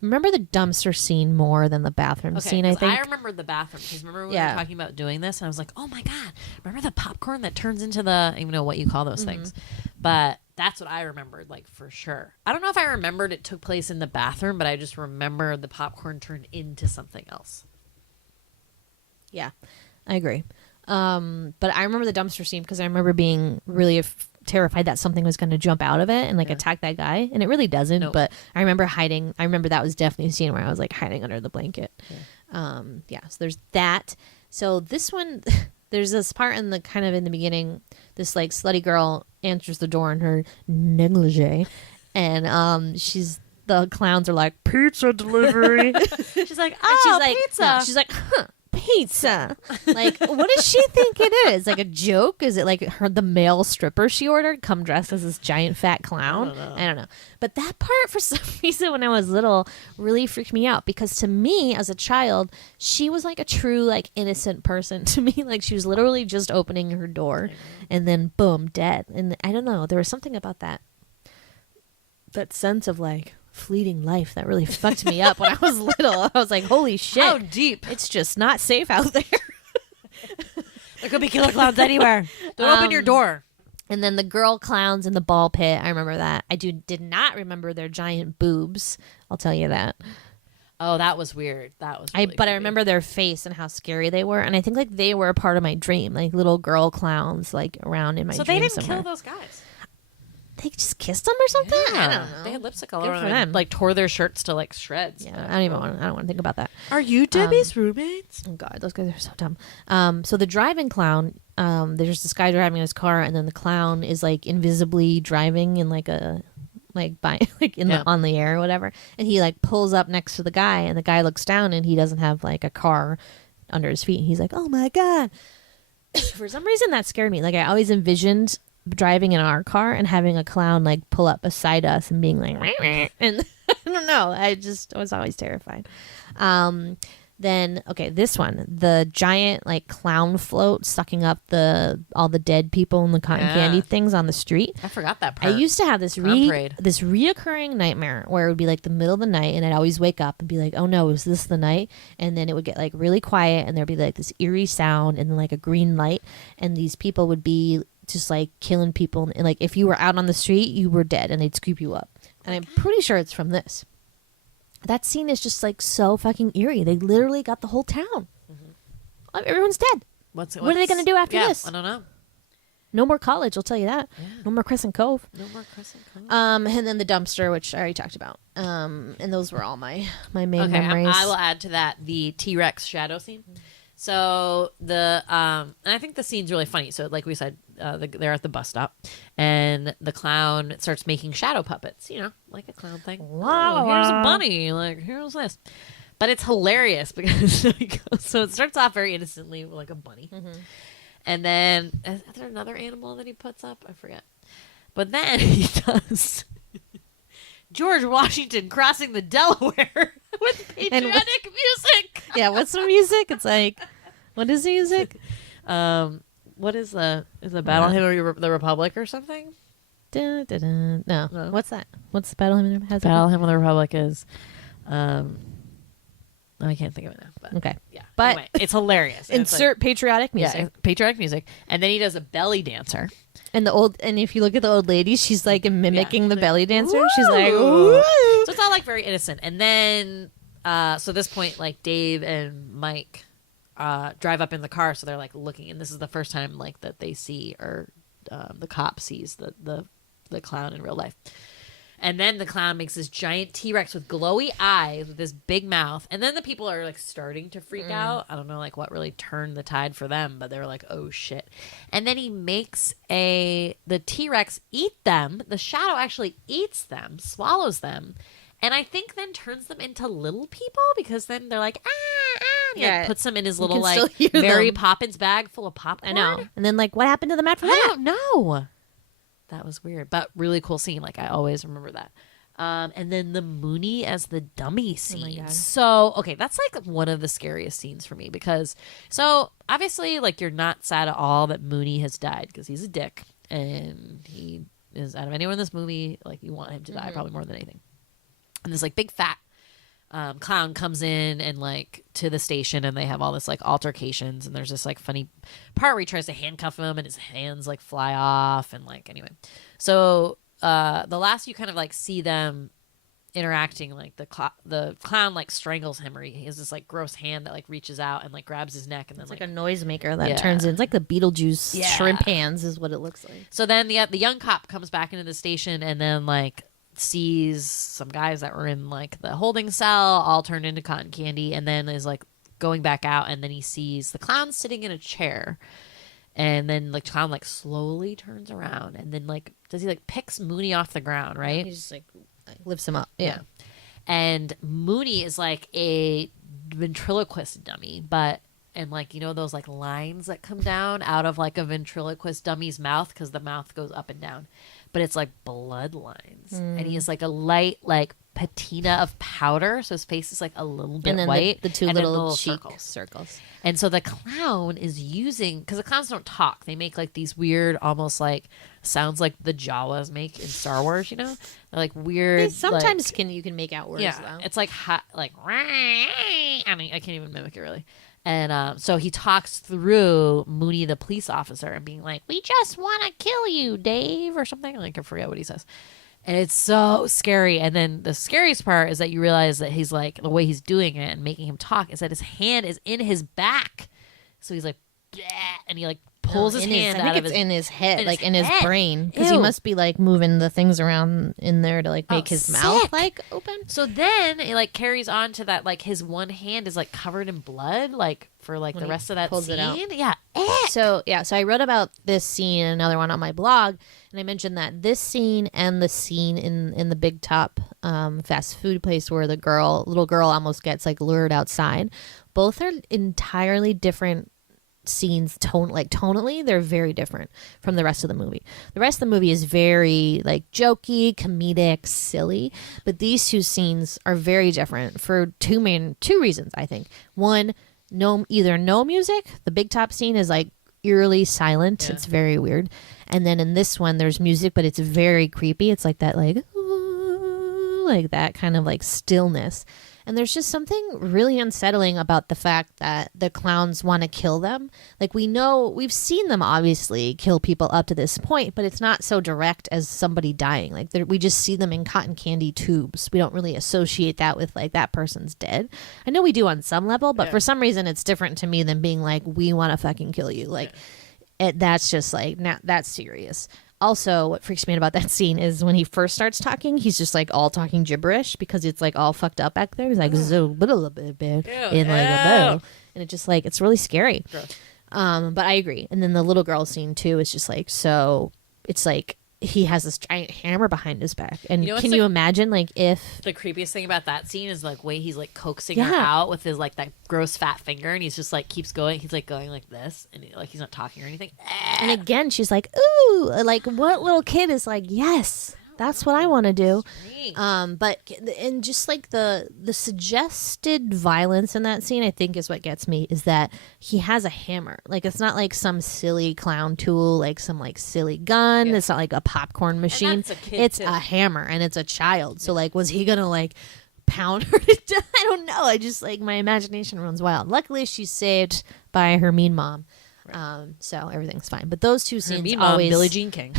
dumpster scene more than the bathroom scene, I think. I remember the bathroom because remember we were talking about doing this and I was like, oh my god, remember the popcorn that turns into the I don't even know what you call those things, but that's what I remembered like for sure. I don't know if I remembered it took place in the bathroom, but I just remember the popcorn turned into something else. Yeah, I agree. But I remember the dumpster scene because I remember being really terrified that something was going to jump out of it and like attack that guy, and it really doesn't. Nope. But I remember hiding. I remember that was definitely a scene where I was like hiding under the blanket. So there's that. So this one, there's this part in the kind of in the beginning. This like slutty girl answers the door in her negligee, and the clowns are like pizza delivery. She's like, pizza. No, she's like, pizza. Like, what does she think it is? Like a joke? Is it like the male stripper she ordered come dressed as this giant fat clown? I don't know. But that part, for some reason, when I was little, really freaked me out because to me, as a child, she was like a true like innocent person to me. Like she was literally just opening her door, and then boom, dead. And I don't know. There was something about that sense of like fleeting life that really fucked me up when I was little. I was like, holy shit. how deep? It's just not safe out there. There could be killer clowns anywhere. Don't open your door. And then the girl clowns in the ball pit. I remember that. I did not remember their giant boobs. I'll tell you that. Oh, that was weird. That was really But I creepy. remember their face and how scary they were. And I think like they were a part of my dream, like little girl clowns like around in my So dream they didn't somewhere. kill those guys. they just kissed them or something. I Yeah. don't know. They had lipstick all Good over for them. them. And, like tore their shirts to like shreds. Yeah, I don't want to think about that. Are you Debbie's roommates? Oh God, those guys are so dumb. So the driving clown, there's this guy driving his car, and then the clown is like invisibly driving in like a on the air or whatever, and he like pulls up next to the guy, and the guy looks down, and he doesn't have like a car under his feet. And he's like, "Oh my God!" For some reason, that scared me. Like I always envisioned driving in our car and having a clown like pull up beside us and being like, and I don't know. I was always terrified. Then this one, the giant like clown float sucking up all the dead people and the cotton candy things on the street. I forgot that I part. used to have this this reoccurring nightmare where it would be like the middle of the night, and I'd always wake up and be like, "Oh no, is this the night?" And then it would get like really quiet, and there'd be like this eerie sound, and then like a green light, and these people would be just like killing people, and like if you were out on the street, you were dead, and they'd scoop you up. And I'm pretty sure it's from this. That scene is just like so fucking eerie. They literally got the whole town. Everyone's dead. What are they going to do after this? I don't know. No more college, I'll tell you that. Yeah. No more Crescent Cove. No more Crescent Cove. And then the dumpster, which I already talked about. And those were all my main memories. I will add to that the T-Rex shadow scene. So and I think the scene's really funny. So like we said, they're at the bus stop, and the clown starts making shadow puppets. You know, like a clown thing. Oh, here's a bunny. Like here's this. But it's hilarious because so it starts off very innocently like a bunny, and then is there another animal that he puts up? I forget. But then he does George Washington crossing the Delaware with patriotic music. Yeah, what's the music? It's like, what is the music? What is the Battle Hymn of the Republic or something? Dun, dun, dun. No. What's that? What's the Battle Hymn? Battle Hymn of the Republic is, I can't think of it now. But okay, yeah, but anyway, it's hilarious. Insert patriotic music. Yeah, patriotic music, and then he does a belly dancer. And if you look at the old lady, she's like mimicking the belly dancer. Woo! She's like, ooh. So it's all like very innocent. And then, so at this point, like Dave and Mike drive up in the car, so they're like looking, and this is the first time like that they see, or the cop sees the clown in real life. And then the clown makes this giant T-Rex with glowy eyes with this big mouth. And then the people are like starting to freak out. I don't know like what really turned the tide for them, but they were like, oh shit. And then he makes the T-Rex eat them. The shadow actually eats them, swallows them. And I think then turns them into little people, because then they're like, ah. And he like, puts them in his little like Mary Poppins bag full of popcorn. I know. And then like, what happened to them after that? I don't know. That was weird, but really cool scene. Like I always remember that. And then the Mooney as the dummy scene. So, okay, that's like one of the scariest scenes for me, because so obviously like you're not sad at all that Mooney has died, because he's a dick, and he is, out of anyone in this movie, like you want him to die probably more than anything. And this like big fat clown comes in and like to the station, and they have all this like altercations, and there's this like funny part where he tries to handcuff him and his hands like fly off, and like anyway. So the last you kind of like see them interacting, like the clown like strangles him, or he has this like gross hand that like reaches out and like grabs his neck, and then it's like a noisemaker that turns in. It's like the Beetlejuice shrimp hands is what it looks like. So then the young cop comes back into the station, and then like sees some guys that were in like the holding cell all turned into cotton candy, and then is like going back out, and then he sees the clown sitting in a chair, and then like clown like slowly turns around, and then like he like picks Mooney off the ground, right? He just like lifts him up. Yeah. And Mooney is like a ventriloquist dummy, and like, you know, those like lines that come down out of like a ventriloquist dummy's mouth, because the mouth goes up and down, but it's like blood lines. And he has like a light like patina of powder, so his face is like a little bit white, the two and little cheek circles. And so the clown is using, because the clowns don't talk, they make like these weird, almost like sounds like the Jawas make in Star Wars, you know? They're like weird. Sometimes you can make out words. Yeah, though. it's like I mean, I can't even mimic it really. And so he talks through Mooney, the police officer, and being like, "We just want to kill you, Dave," or something. Like, I forget what he says. And it's so scary. And then the scariest part is that you realize that he's like, the way he's doing it and making him talk is that his hand is in his back. So he's like, bleh, and he like pulls his in hand I out think of it's his in his head, in like his in his head. brain, because he Ew. must be like moving the things around in there to like make his mouth sick. like open. So then it like carries on to that like his one hand is like covered in blood like for like When the he rest of that pulls scene. it out. Yeah. So I wrote about this scene and another one on my blog, and I mentioned that this scene and the scene in the Big Top fast food place where the little girl almost gets like lured outside, both are entirely different scenes. Tonally they're very different from the rest of the movie. The rest of the movie is very like jokey, comedic, silly, but these two scenes are very different for two reasons. I think one, no music. The Big Top scene is like eerily silent. It's very weird. And then in this one there's music, but it's very creepy. It's like that like that kind of like stillness. And there's just something really unsettling about the fact that the clowns want to kill them. Like we've seen them obviously kill people up to this point, but it's not so direct as somebody dying. Like we just see them in cotton candy tubes. We don't really associate that with like that person's dead. I know we do on some level, but for some reason it's different to me than being like, we want to fucking kill you. Like that's just like, that's serious. Also, what freaks me out about that scene is when he first starts talking, he's just like all talking gibberish because it's like all fucked up back there. He's like, so little bit in like a and it just like, it's really scary. But I agree. And then the little girl scene too is just like, so it's like he has this giant hammer behind his back. And can you imagine like if The creepiest thing about that scene is like way he's like coaxing her out with his like that gross fat finger, and he's just like keeps going. He's like going like this, and he's not talking or anything. and again she's like, ooh, like what little kid is like, yes, that's what I want to do. But and just like the suggested violence in that scene, I think is what gets me, is that he has a hammer. Like it's not like some silly clown tool, like some like silly gun. It's not like a popcorn machine. that's a kid, it's too. a hammer, and it's a child. So like, was he gonna like pound her to death? I don't know. I just like, my imagination runs wild. Luckily she's saved by her mean mom. So everything's fine. But those two scenes Mean always Mom, Billie Jean King.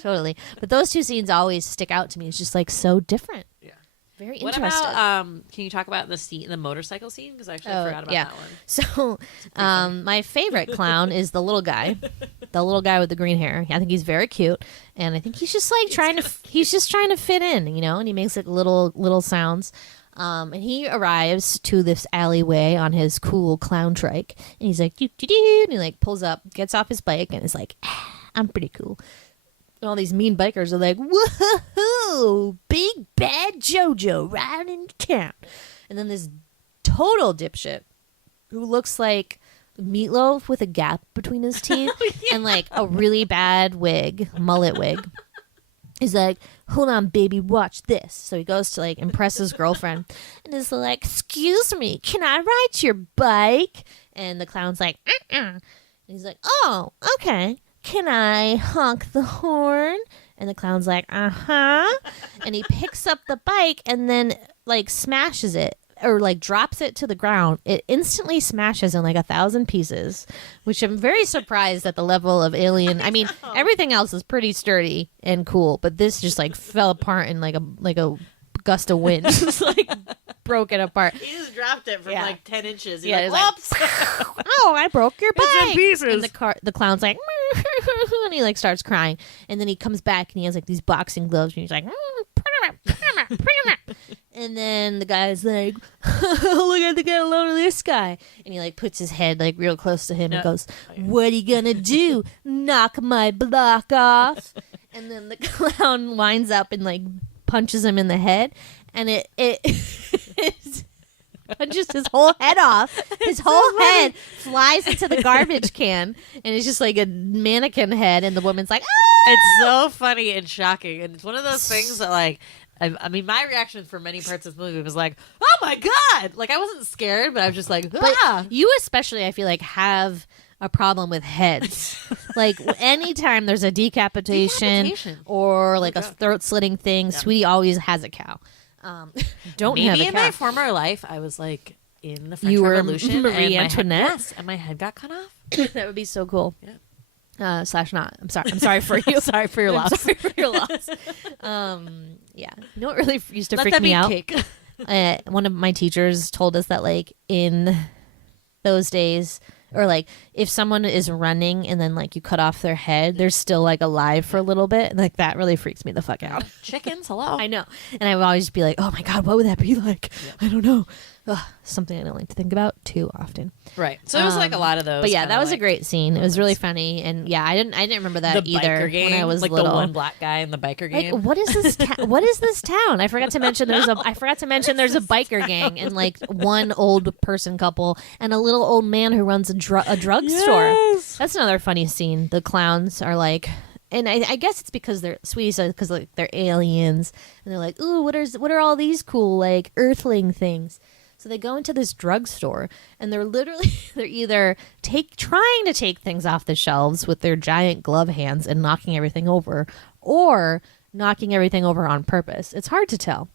totally. But those two scenes always stick out to me. It's just like so different. Yeah. Very What interesting. about can you talk about the motorcycle scene? Because I actually forgot about that one. So, my favorite clown is the little guy with the green hair. I think he's very cute, and I think he's just like trying to fit in, you know. And he makes like little sounds. And he arrives to this alleyway on his cool clown trike, and he's like, doo, doo, doo, and he like pulls up, gets off his bike, and is like, I'm pretty cool. And all these mean bikers are like, woohoo, big bad JoJo riding into town. And then this total dipshit who looks like Meatloaf with a gap between his teeth and like a really bad mullet wig. He's like, hold on, baby, watch this. So he goes to like impress his girlfriend and is like, excuse me, can I ride your bike? And the clown's like, And he's like, oh, okay. Can I honk the horn? And the clown's like, uh-huh. And he picks up the bike and then like smashes it, or like drops it to the ground. It instantly smashes in like 1,000 pieces, which I'm very surprised at the level of alien. I mean, everything else is pretty sturdy and cool, but this just like fell apart in like a gust of wind. Just like broke it apart. He just dropped it from like 10 inches. He's Yeah, like, it's like, oh, I broke your bike. It's in pieces. And the clown's like, and he like starts crying, and then he comes back and he has like these boxing gloves, and he's like, and then the guy's like, look at the guy alone with this guy, and he like puts his head like real close to him and goes, what are you gonna do, knock my block off? And then the clown winds up and like punches him in the head, and it punches his whole head off. His whole head flies into the garbage can, and it's just like a mannequin head, and the woman's like, ah! It's so funny and shocking, and it's one of those things that like, I mean, my reaction for many parts of this movie was like, oh my god, like I wasn't scared, but I was just like, ah. But you especially, I feel like, have a problem with heads. Like anytime there's a decapitation. Or like a throat slitting thing, Sweetie always has a cow. Don't Maybe have a in cow. my former life, I was like in the French You were Revolution, Marie and Antoinette? yes, and my head got cut off. That would be so cool. Yeah. Slash not. I'm sorry for you. Sorry for your I'm loss. sorry for your loss. Yeah. You know what really used to Let freak that me be out? cake. One of my teachers told us that like in those days, or like if someone is running and then like you cut off their head, they're still like alive for a little bit. Like that really freaks me the fuck out. Chickens, hello. I know. And I would always be like, oh my God, what would that be like? I don't know. Ugh, something I don't like to think about too often. Right. So it was like a lot of those. But yeah, kinda that was like a great scene. It was really funny. And yeah, I didn't remember that the either biker gang, when I was like little. the one black guy in the biker Like, game. what is this? What is this town? I forgot to mention there's a biker gang and like one old person couple and a little old man who runs a drugstore. Yes. That's another funny scene. The clowns are like, and I guess it's because they're sweetie said because like they're aliens and they're like, ooh, what are all these cool like earthling things? So they go into this drugstore and they're either trying to take things off the shelves with their giant glove hands and knocking everything over, or knocking everything over on purpose. It's hard to tell.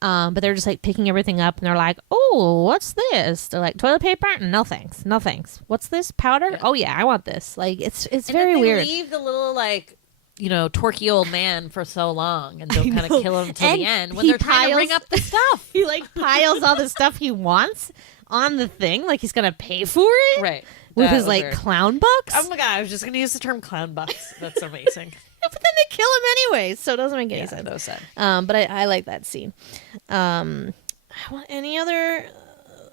But they're just like picking everything up and they're like, oh, what's this? They're like, toilet paper? No thanks. No thanks. What's this? Powder? Oh yeah, I want this. Like it's very weird. Leave the little like, torquey old man for so long and don't kind of kill him till the end when they're trying to ring up the stuff. He like piles all the stuff he wants on the thing, like he's gonna pay for it, Right. With That his was like weird. clown bucks. Oh my God, I was just going to use the term clown bucks. That's amazing. But then they kill him anyway, so it doesn't make any sense. That was sad. But I like that scene. Any other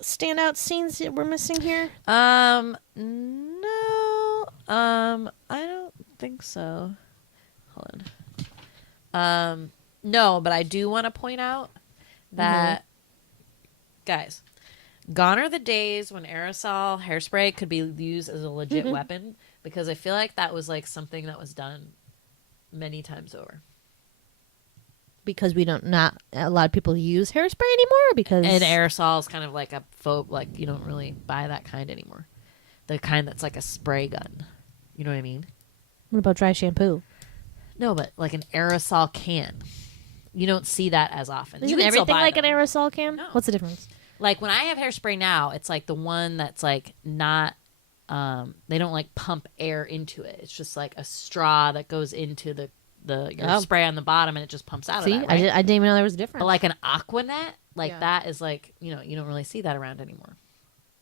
standout scenes that we're missing here? No. I don't think so. Hold on. No, but I do want to point out that, guys, gone are the days when aerosol hairspray could be used as a legit weapon, because I feel like that was like something that was done many times over. Because not a lot of people use hairspray anymore. Because And aerosol is kind of like a faux, like you don't really buy that kind anymore. The kind that's like a spray gun. You know what I mean? What about dry shampoo? No, but like an aerosol can. You don't see that as often. You Isn't can still everything buy like them. an aerosol can? No. What's the difference? Like when I have hairspray now, it's like the one that's like not. They don't like pump air into it. It's just like a straw that goes into your spray on the bottom, and it just pumps out See, of that. Right? I didn't even know there was a difference. But like an Aquanet, like that is like you don't really see that around anymore.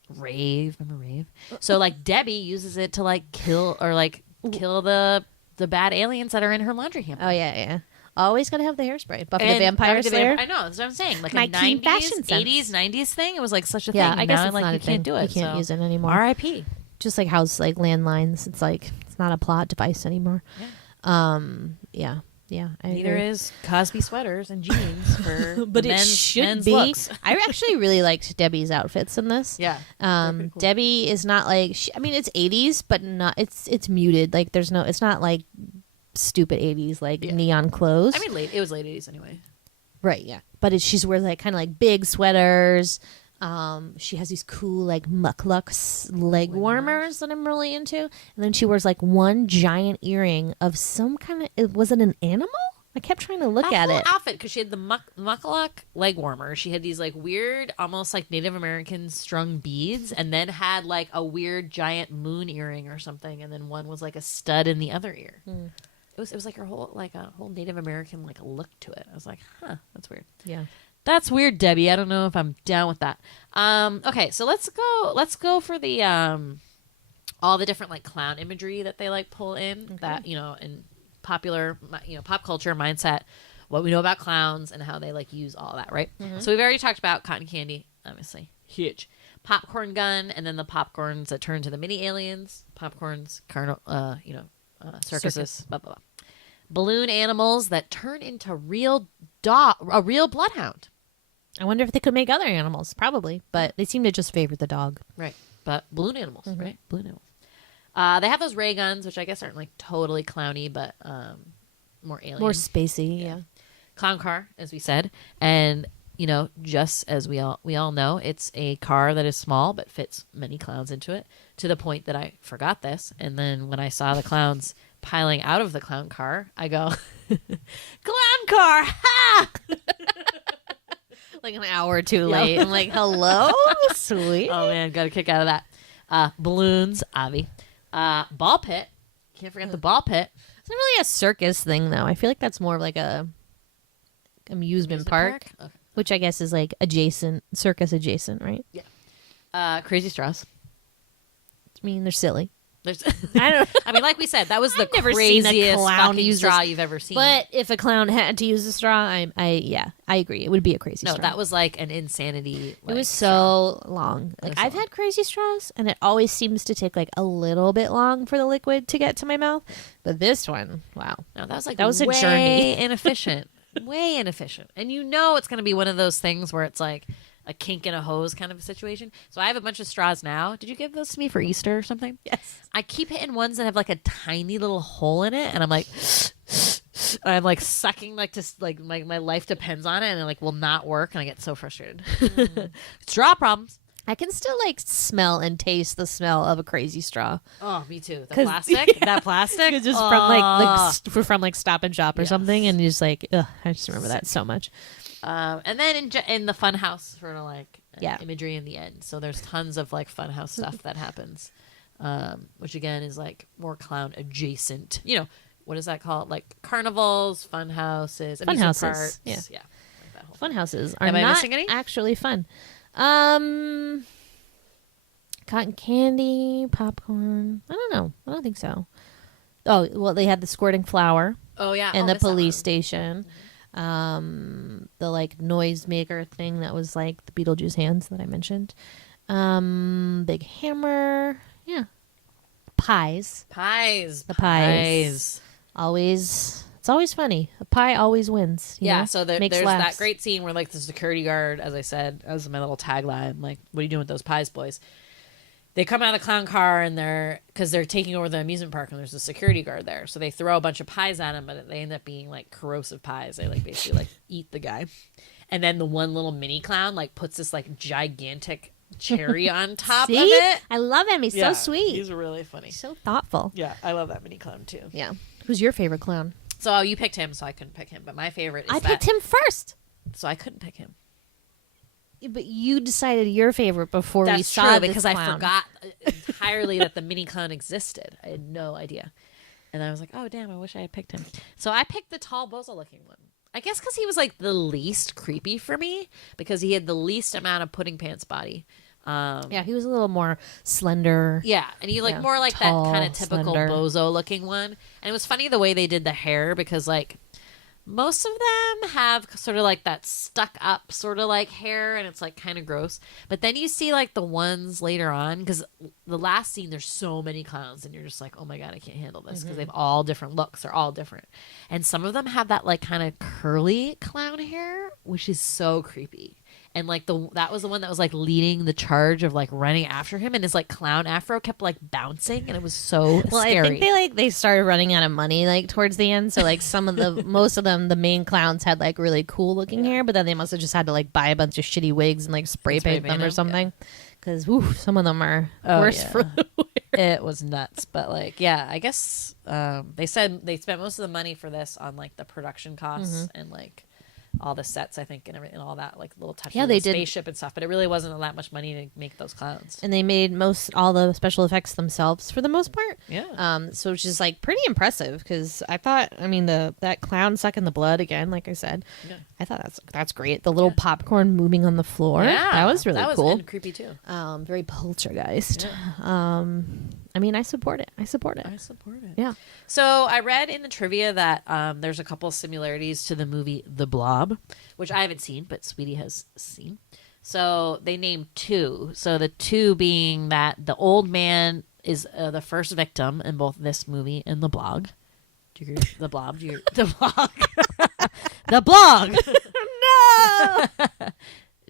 Rave, remember Rave? So like Debbie uses it to like kill the bad aliens that are in her laundry hamper. Oh yeah. Always gotta have the hairspray. Buffy the And Vampire Slayer. I know, that's what I'm saying. Like My a keen 90s, fashion sense. 80s, 90s thing. It was like such a Yeah, thing. I And guess now, it's like, not you a thing. can't do it. You can't so use it anymore. R.I.P. Just like how's like landlines. It's like it's not a plot device anymore. Yeah. I Neither agree. is Cosby sweaters and jeans for But the it should men's be. looks. I actually really liked Debbie's outfits in this. Yeah. Debbie is not like it's 80s, but not it's muted. Like there's no. It's not like stupid 80s like neon clothes. I mean, it was late 80s anyway. Right, yeah. But she's wears like kind of like big sweaters. She has these cool like mucklucks leg warmers that I'm really into. And then she wears like one giant earring of some kind of, was it an animal? I kept trying to look at whole it. outfit, because she had the muckaluk leg warmer. She had these like weird, almost like Native American strung beads, and then had like a weird giant moon earring or something, and then one was like a stud in the other ear. It was like her whole Native American like look to it. I was like, huh, that's weird. Yeah. That's weird, Debbie. I don't know if I'm down with that. Okay, so let's go for the all the different like clown imagery that they like pull in that in popular pop culture mindset, what we know about clowns and how they like use all that, right? So we've already talked about cotton candy, obviously huge, popcorn gun, and then the popcorns that turn to the mini aliens, popcorns, circuses, blah blah blah. Balloon animals that turn into a real bloodhound. I wonder if they could make other animals. Probably, but they seem to just favor the dog. Right. But balloon animals, right? Balloon animals. They have those ray guns, which I guess aren't like totally clowny, but more alien. More spacey, yeah. Clown car, as we said. And, just as we all know, it's a car that is small but fits many clowns into it, to the point that I forgot this. And then when I saw the clowns piling out of the clown car, I go, clown car! Ha! Like an hour or two late. I'm like, hello? Sweet. Oh, man, got a kick out of that. Balloons, Avi. Ball pit. Can't forget the ball pit. It's not really a circus thing, though. I feel like that's more of like a amusement park, Okay. which I guess is like circus adjacent, right? Yeah. Crazy Straws. I mean, they're silly. There's, I don't. I mean, like we said, that was the I've never seen a craziest clown fucking use straw this- you've ever seen. But if a clown had to use a straw, I agree. It would be a crazy no, straw. that was like an insanity. It was straw. so long. Like was so I've had crazy straws, and it always seems to take like a little bit long for the liquid to get to my mouth. But this one, wow. No, that was like That was a way journey. inefficient. Way inefficient. And you know it's going to be one of those things where it's like a kink in a hose kind of a situation. So I have a bunch of straws now. Did you give those to me for Easter or something? Yes. I keep hitting ones that have like a tiny little hole in it, and I'm like, I'm like sucking like just like my life depends on it, and it like will not work, and I get so frustrated. Straw problems. I can still like smell and taste the smell of a crazy straw. Oh, me too. The 'Cause- plastic, that plastic, It's just from like Stop and Shop or something, and you just like, ugh, I just remember that so much. And then in the funhouse sort of like Yeah. imagery in the end. So there's tons of like funhouse stuff that happens, which again is like more clown adjacent. You know, what is that called? Like carnivals, funhouses, amusement Funhouses, parks. yeah. Like that whole Fun houses are Am I not missing any? actually fun. Cotton candy, popcorn. I don't know. I don't think so. Oh, well, they had the squirting flour Oh yeah, and oh, the missed that police one. station. The like noisemaker thing that was like the Beetlejuice hands that I mentioned. Big hammer. Yeah. Pies. Pies. The pies. Always. It's always funny. A pie always wins. you Yeah, know? so Makes there's laughs. that great scene where like the security guard, as I said, as my little tagline, like, "What are you doing with those pies, boys?" They come out of the clown car and because they're taking over the amusement park and there's a security guard there, so they throw a bunch of pies at him, but they end up being like corrosive pies. They like basically like eat the guy, and then the one little mini clown like puts this like gigantic cherry on top See? of it. I love him. He's Yeah, so sweet. He's really funny. so thoughtful. Yeah, I love that mini clown too. Yeah. Who's your favorite clown? So you picked him, so I couldn't pick him. But my favorite is I picked him first. so I couldn't pick him. But you decided your favorite before we That's saw true this because I clown. forgot entirely that the mini clown existed. I had no idea, and I was like, "Oh damn! I wish I had picked him." So I picked the tall bozo looking one. I guess because he was like the least creepy for me because he had the least amount of pudding pants body. Yeah, he was a little more slender. Yeah, and he like Yeah, more like tall, that kind of typical slender. bozo looking one. And it was funny the way they did the hair because like most of them have sort of like that stuck up sort of like hair and it's like kind of gross. But then you see like the ones later on because the last scene there's so many clowns and you're just like, oh my god, I can't handle this because they have all different looks. They're all different, and some of them have that like kind of curly clown hair, which is so creepy. And like that was the one that was like leading the charge of like running after him, and his like clown afro kept like bouncing, and it was so Well, scary. I think they started running out of money like towards the end. So like some of the most of them, the main clowns had like really cool looking hair, but then they must have just had to like buy a bunch of shitty wigs and like spray Spray paint paint them or them, something. Because some of them are Oh, worse yeah. for the wear. It was nuts, but like yeah, I guess they said they spent most of the money for this on like the production costs and like all the sets, I think, and everything, and all that like little touches. Yeah, of they the did. spaceship and stuff, but it really wasn't that much money to make those clowns. And they made all the special effects themselves for the most part. Yeah. So which is like pretty impressive because I thought, I mean, that clown sucking the blood again, like I said, Yeah. I thought that's great. The little popcorn moving on the floor, Yeah, that was really cool. and creepy too. Very poltergeist. I mean, I support it. I support it. I support it. Yeah. So I read in the trivia that there's a couple similarities to the movie The Blob, which I haven't seen, but Sweetie has seen. So they named two. So the two being that the old man is the first victim in both this movie and The Blog. Do you agree? The Blob. The Blog. The Blog. No.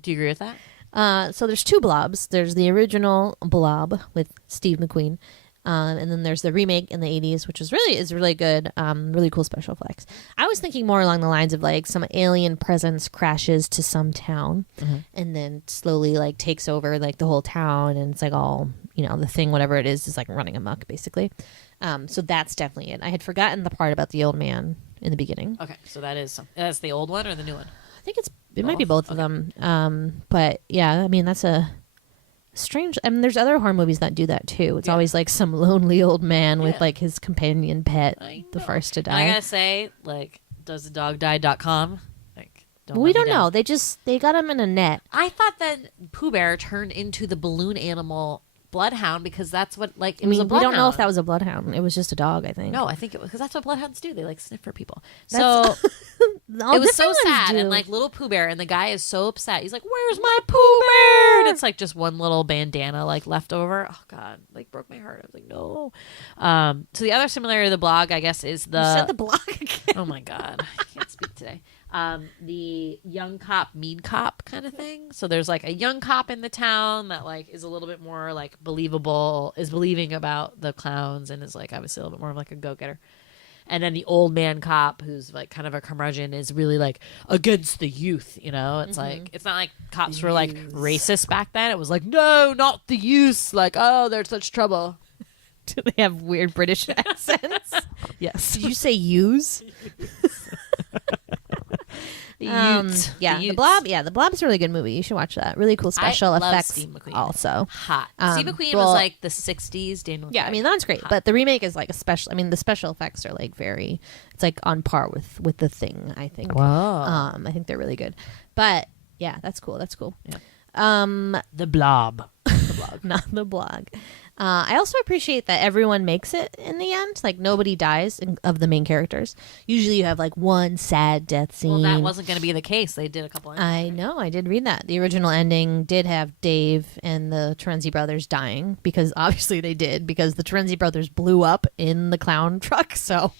Do you agree with that? So there's two blobs. There's the original Blob with Steve McQueen, and then there's the remake in the 80s, which is really good. Really cool special effects. I was thinking more along the lines of like some alien presence crashes to some town, and then slowly like takes over like the whole town, and it's like all the thing, whatever it is like running amok basically. So that's definitely it. I had forgotten the part about the old man in the beginning. Okay, so that's the old one or the new one? I think it might be both of them. But yeah, I mean, that's a strange. I mean, there's other horror movies that do that too. It's always like some lonely old man with like his companion pet, the first to And die. I gotta say, like, does the dog die.com? Like, We let me don't down. know. They got him in a net. I thought that Pooh Bear turned into the balloon animal bloodhound because that's what like it I was mean, a we bloodhound. don't know if that was a bloodhound. It was just a dog, I think. No, I think it was because that's what bloodhounds do. They like sniff for people. That's- So All it was different so ones sad, do. and like little Pooh Bear, and the guy is so upset. He's like, "Where's my Pooh Bear?" And it's like just one little bandana like left over. Oh God, like broke my heart. I was like, no. So the other similarity of the blog, I guess, is the. You said the blog again. Oh my God, I can't speak today. The young cop, mean cop kind of thing. So there's like a young cop in the town that like is a little bit more like believable, is believing about the clowns, and is like obviously a little bit more of like a go-getter. And then the old man cop, who's like kind of a curmudgeon, is really like against the youth. You know, it's like it's not like cops were like racist back then. It was like, no, not the youth. Like, oh, there's such trouble. Do they have weird British accents? Yes. Did you say use? The The Blob. Yeah, The Blob is a really good movie. You should watch that. Really cool special I love effects. Steve McQueen. Also, hot. Steve McQueen well- was like the '60s Daniel. yeah, I Craig. mean that's great. Hot. But the remake is like a special. I mean, the special effects are like very. It's like on par with the Thing. I think. Wow. I think they're really good. But yeah, that's cool. That's cool. Yeah. The Blob. The blog, not the blog. I also appreciate that everyone makes it in the end. Like nobody dies of the main characters. Usually you have like one sad death scene. Well, that wasn't going to be the case. They did a couple. I know. I did read that. The original ending did have Dave and the Terenzi brothers dying because obviously they did because the Terenzi brothers blew up in the clown truck. So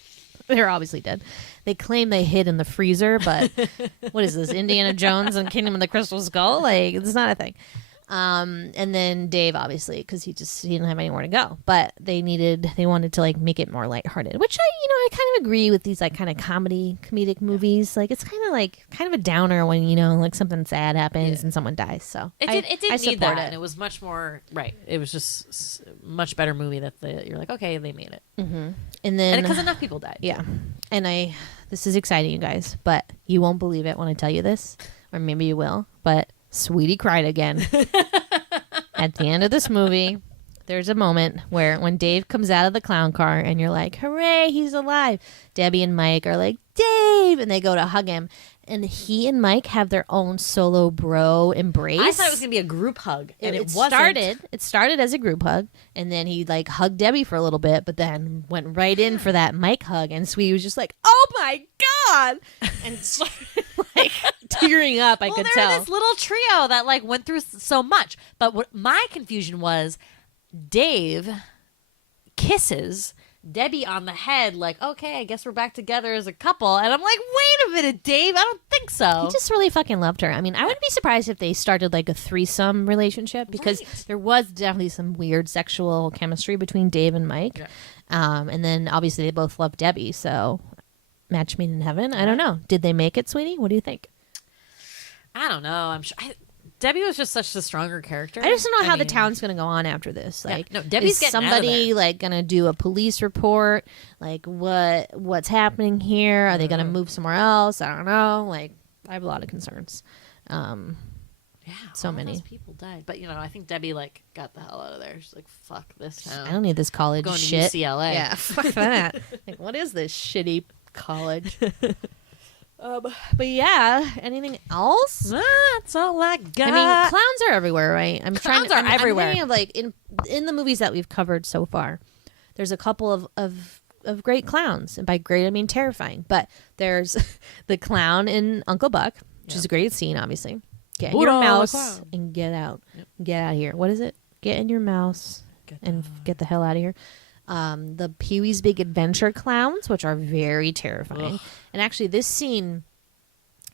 they're obviously dead. They claim they hid in the freezer, but what is this? Indiana Jones and Kingdom of the Crystal Skull? Like it's not a thing. And then Dave, obviously, because he didn't have anywhere to go. But they wanted to like make it more lighthearted, which I kind of agree with these like kind of comedic movies. Like it's kind of a downer when like something sad happens and someone dies. So It I did need support that, it. and it was much more right. It was just much better movie you're like, okay, they made it, And and then because enough people died. yeah, and this is exciting, you guys, but you won't believe it when I tell you this, or maybe you will, but Sweetie cried again. At the end of this movie, there's a moment where when Dave comes out of the clown car and you're like, hooray, he's alive. Debbie and Mike are like, Dave, and they go to hug him. And he and Mike have their own solo bro embrace. I thought it was gonna be a group hug, and it wasn't. It started as a group hug, and then he like hugged Debbie for a little bit, but then went right in for that Mike hug, and Sweetie was just like, "Oh my god!" and started like tearing up. I could they're tell. this little trio that like went through so much. But what my confusion was, Dave kisses Debbie on the head, like, okay, I guess we're back together as a couple. And I'm like, wait a minute, Dave, I don't think so. He just really fucking loved her. I mean, I wouldn't be surprised if they started like a threesome relationship because there was definitely some weird sexual chemistry between Dave and Mike. Yeah. And then obviously they both love Debbie, so match made in heaven. I don't know. Did they make it, Sweetie? What do you think? I don't know. I'm sure. Debbie was just such a stronger character. I just don't know how the mean, town's going to go on after this. Yeah, Like, no, Debbie's is getting out of somebody there. like going to do a police report? Like, what's happening here? Are they going to move somewhere else? I don't know. Like, I have a lot of concerns. Yeah, so all many. those people died, but I think Debbie like got the hell out of there. She's like, "Fuck this town." I don't need this college Going to shit. UCLA. Yeah, fuck that. Like, what is this shitty college? But yeah, anything else? That's all I got. I mean, clowns are everywhere, right? Clowns are everywhere. I'm thinking of like in the movies that we've covered so far. There's a couple of great clowns, and by great I mean terrifying. But there's the clown in Uncle Buck, which is a great scene, obviously. Get in your Buddha the mouse clown. and get out. Get out of here. What is it? Get in your mouse and get the hell out of here. The Pee-wee's Big Adventure clowns, which are very terrifying. And actually, this scene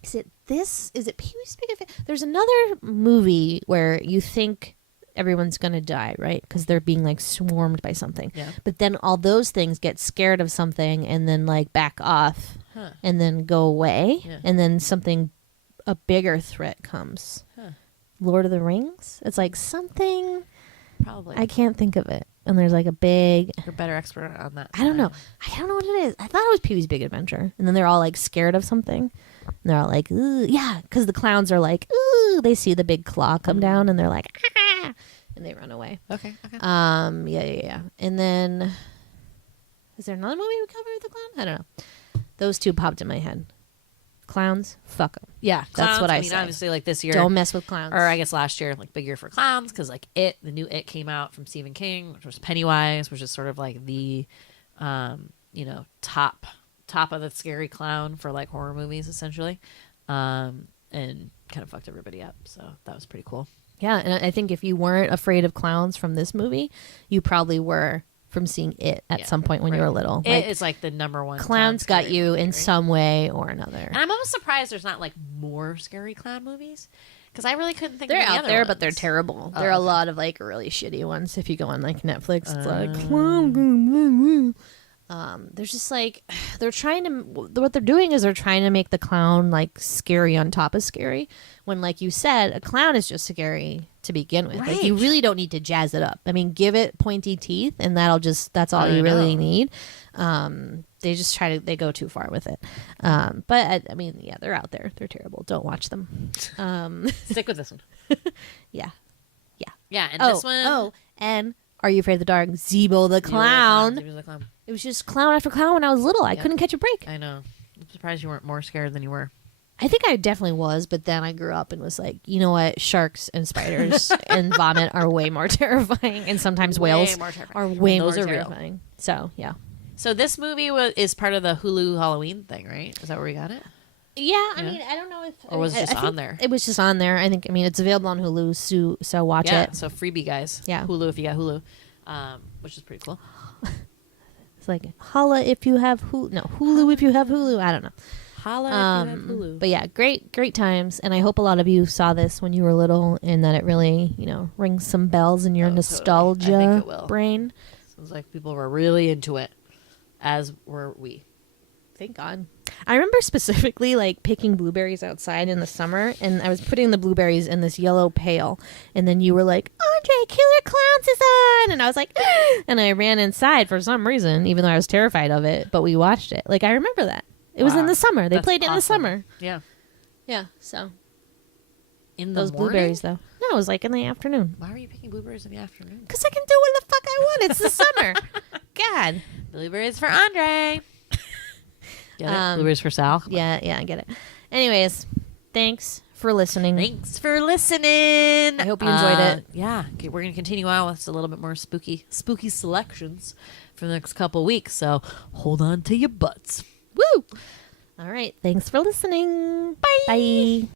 is it Pee-wee's Big Adventure? There's another movie where you think everyone's gonna die, right? Because they're being like swarmed by something. Yeah. But then all those things get scared of something and then like back off and then go away, and then a bigger threat comes. Lord of the Rings. It's like something. Probably. I can't think of it. And there's like a big. You're a better expert on that. I don't know. I don't know what it is. I thought it was Pee-wee's Big Adventure. And then they're all like scared of something. And they're all like, ooh. Yeah, because the clowns are like, ooh. They see the big claw come down and they're like, ah. And they run away. Okay. Yeah. And then, is there another movie we covered with the clown? I don't know. Those two popped in my head. Clowns, fuck them. Yeah, That's clowns. what I mean, say. obviously, like this year, Don't mess with clowns. or I guess last year, like big year for clowns, because like the new It came out from Stephen King, which was Pennywise, which is sort of like the, top of the scary clown for like horror movies, essentially, and kind of fucked everybody up. So that was pretty cool. Yeah, and I think if you weren't afraid of clowns from this movie, you probably were from seeing it at some point when you were little. It is like the number one. Clowns got scary you movie, in right? some way or another. And I'm almost surprised there's not like more scary clown movies, because I really couldn't think. They're of any out other there, ones. but they're terrible. There are a lot of like really shitty ones. If you go on like Netflix, it's like there's just like they're trying to. What they're doing is they're trying to make the clown like scary on top of scary. When, like you said, a clown is just scary to begin with. Like you Right. really don't need to jazz it up. I mean, give it pointy teeth, and that's all you really need. They just they go too far with it. But I mean, yeah, they're out there. They're terrible. Don't watch them. Stick with this one. Yeah. Yeah, and this one. Oh, and Are You Afraid of the Dark? Zebo the Clown. Zebo the Clown. It was just clown after clown when I was little. I couldn't catch a break. I know. I'm surprised you weren't more scared than you were. I think I definitely was, but then I grew up and was like, you know what? Sharks and spiders and vomit are way more terrifying, and sometimes Way whales more terrifying. are way Those more are real. terrifying. So, yeah. So this movie is part of the Hulu Halloween thing, right? Is that where we got it? Yeah, I mean, I don't know if... Or was it just I think on there? It was just on there. I think, it's available on Hulu, so watch Yeah, it. so freebie, guys. Yeah. Hulu if you got Hulu, which is pretty cool. It's like, holla if you have Hulu. No, Hulu if you have Hulu. I don't know. Holla if you have Hulu. But yeah, great times. And I hope a lot of you saw this when you were little and that it really, rings some bells in your Totally. I nostalgia think it will. brain. Sounds like people were really into it, as were we. Thank God. I remember specifically like picking blueberries outside in the summer, and I was putting the blueberries in this yellow pail, and then you were like, Andre, Killer Klowns is on, and I was like, and I ran inside for some reason, even though I was terrified of it, but we watched it. Like, I remember that. It was in the summer. They That's played it in the awesome. summer. Yeah. Yeah, so. In the Those morning? blueberries, though. No, it was like in the afternoon. Why were you picking blueberries in the afternoon? Because I can do what the fuck I want. It's the summer. God. Blueberries for Andre. Get it? Blueberries for Sal. Come on. Yeah, I get it. Anyways, thanks for listening. Thanks for listening. I hope you enjoyed it. Yeah, okay, we're gonna continue on with a little bit more spooky selections for the next couple weeks. So hold on to your butts. Woo! All right. Thanks for listening. Bye. Bye.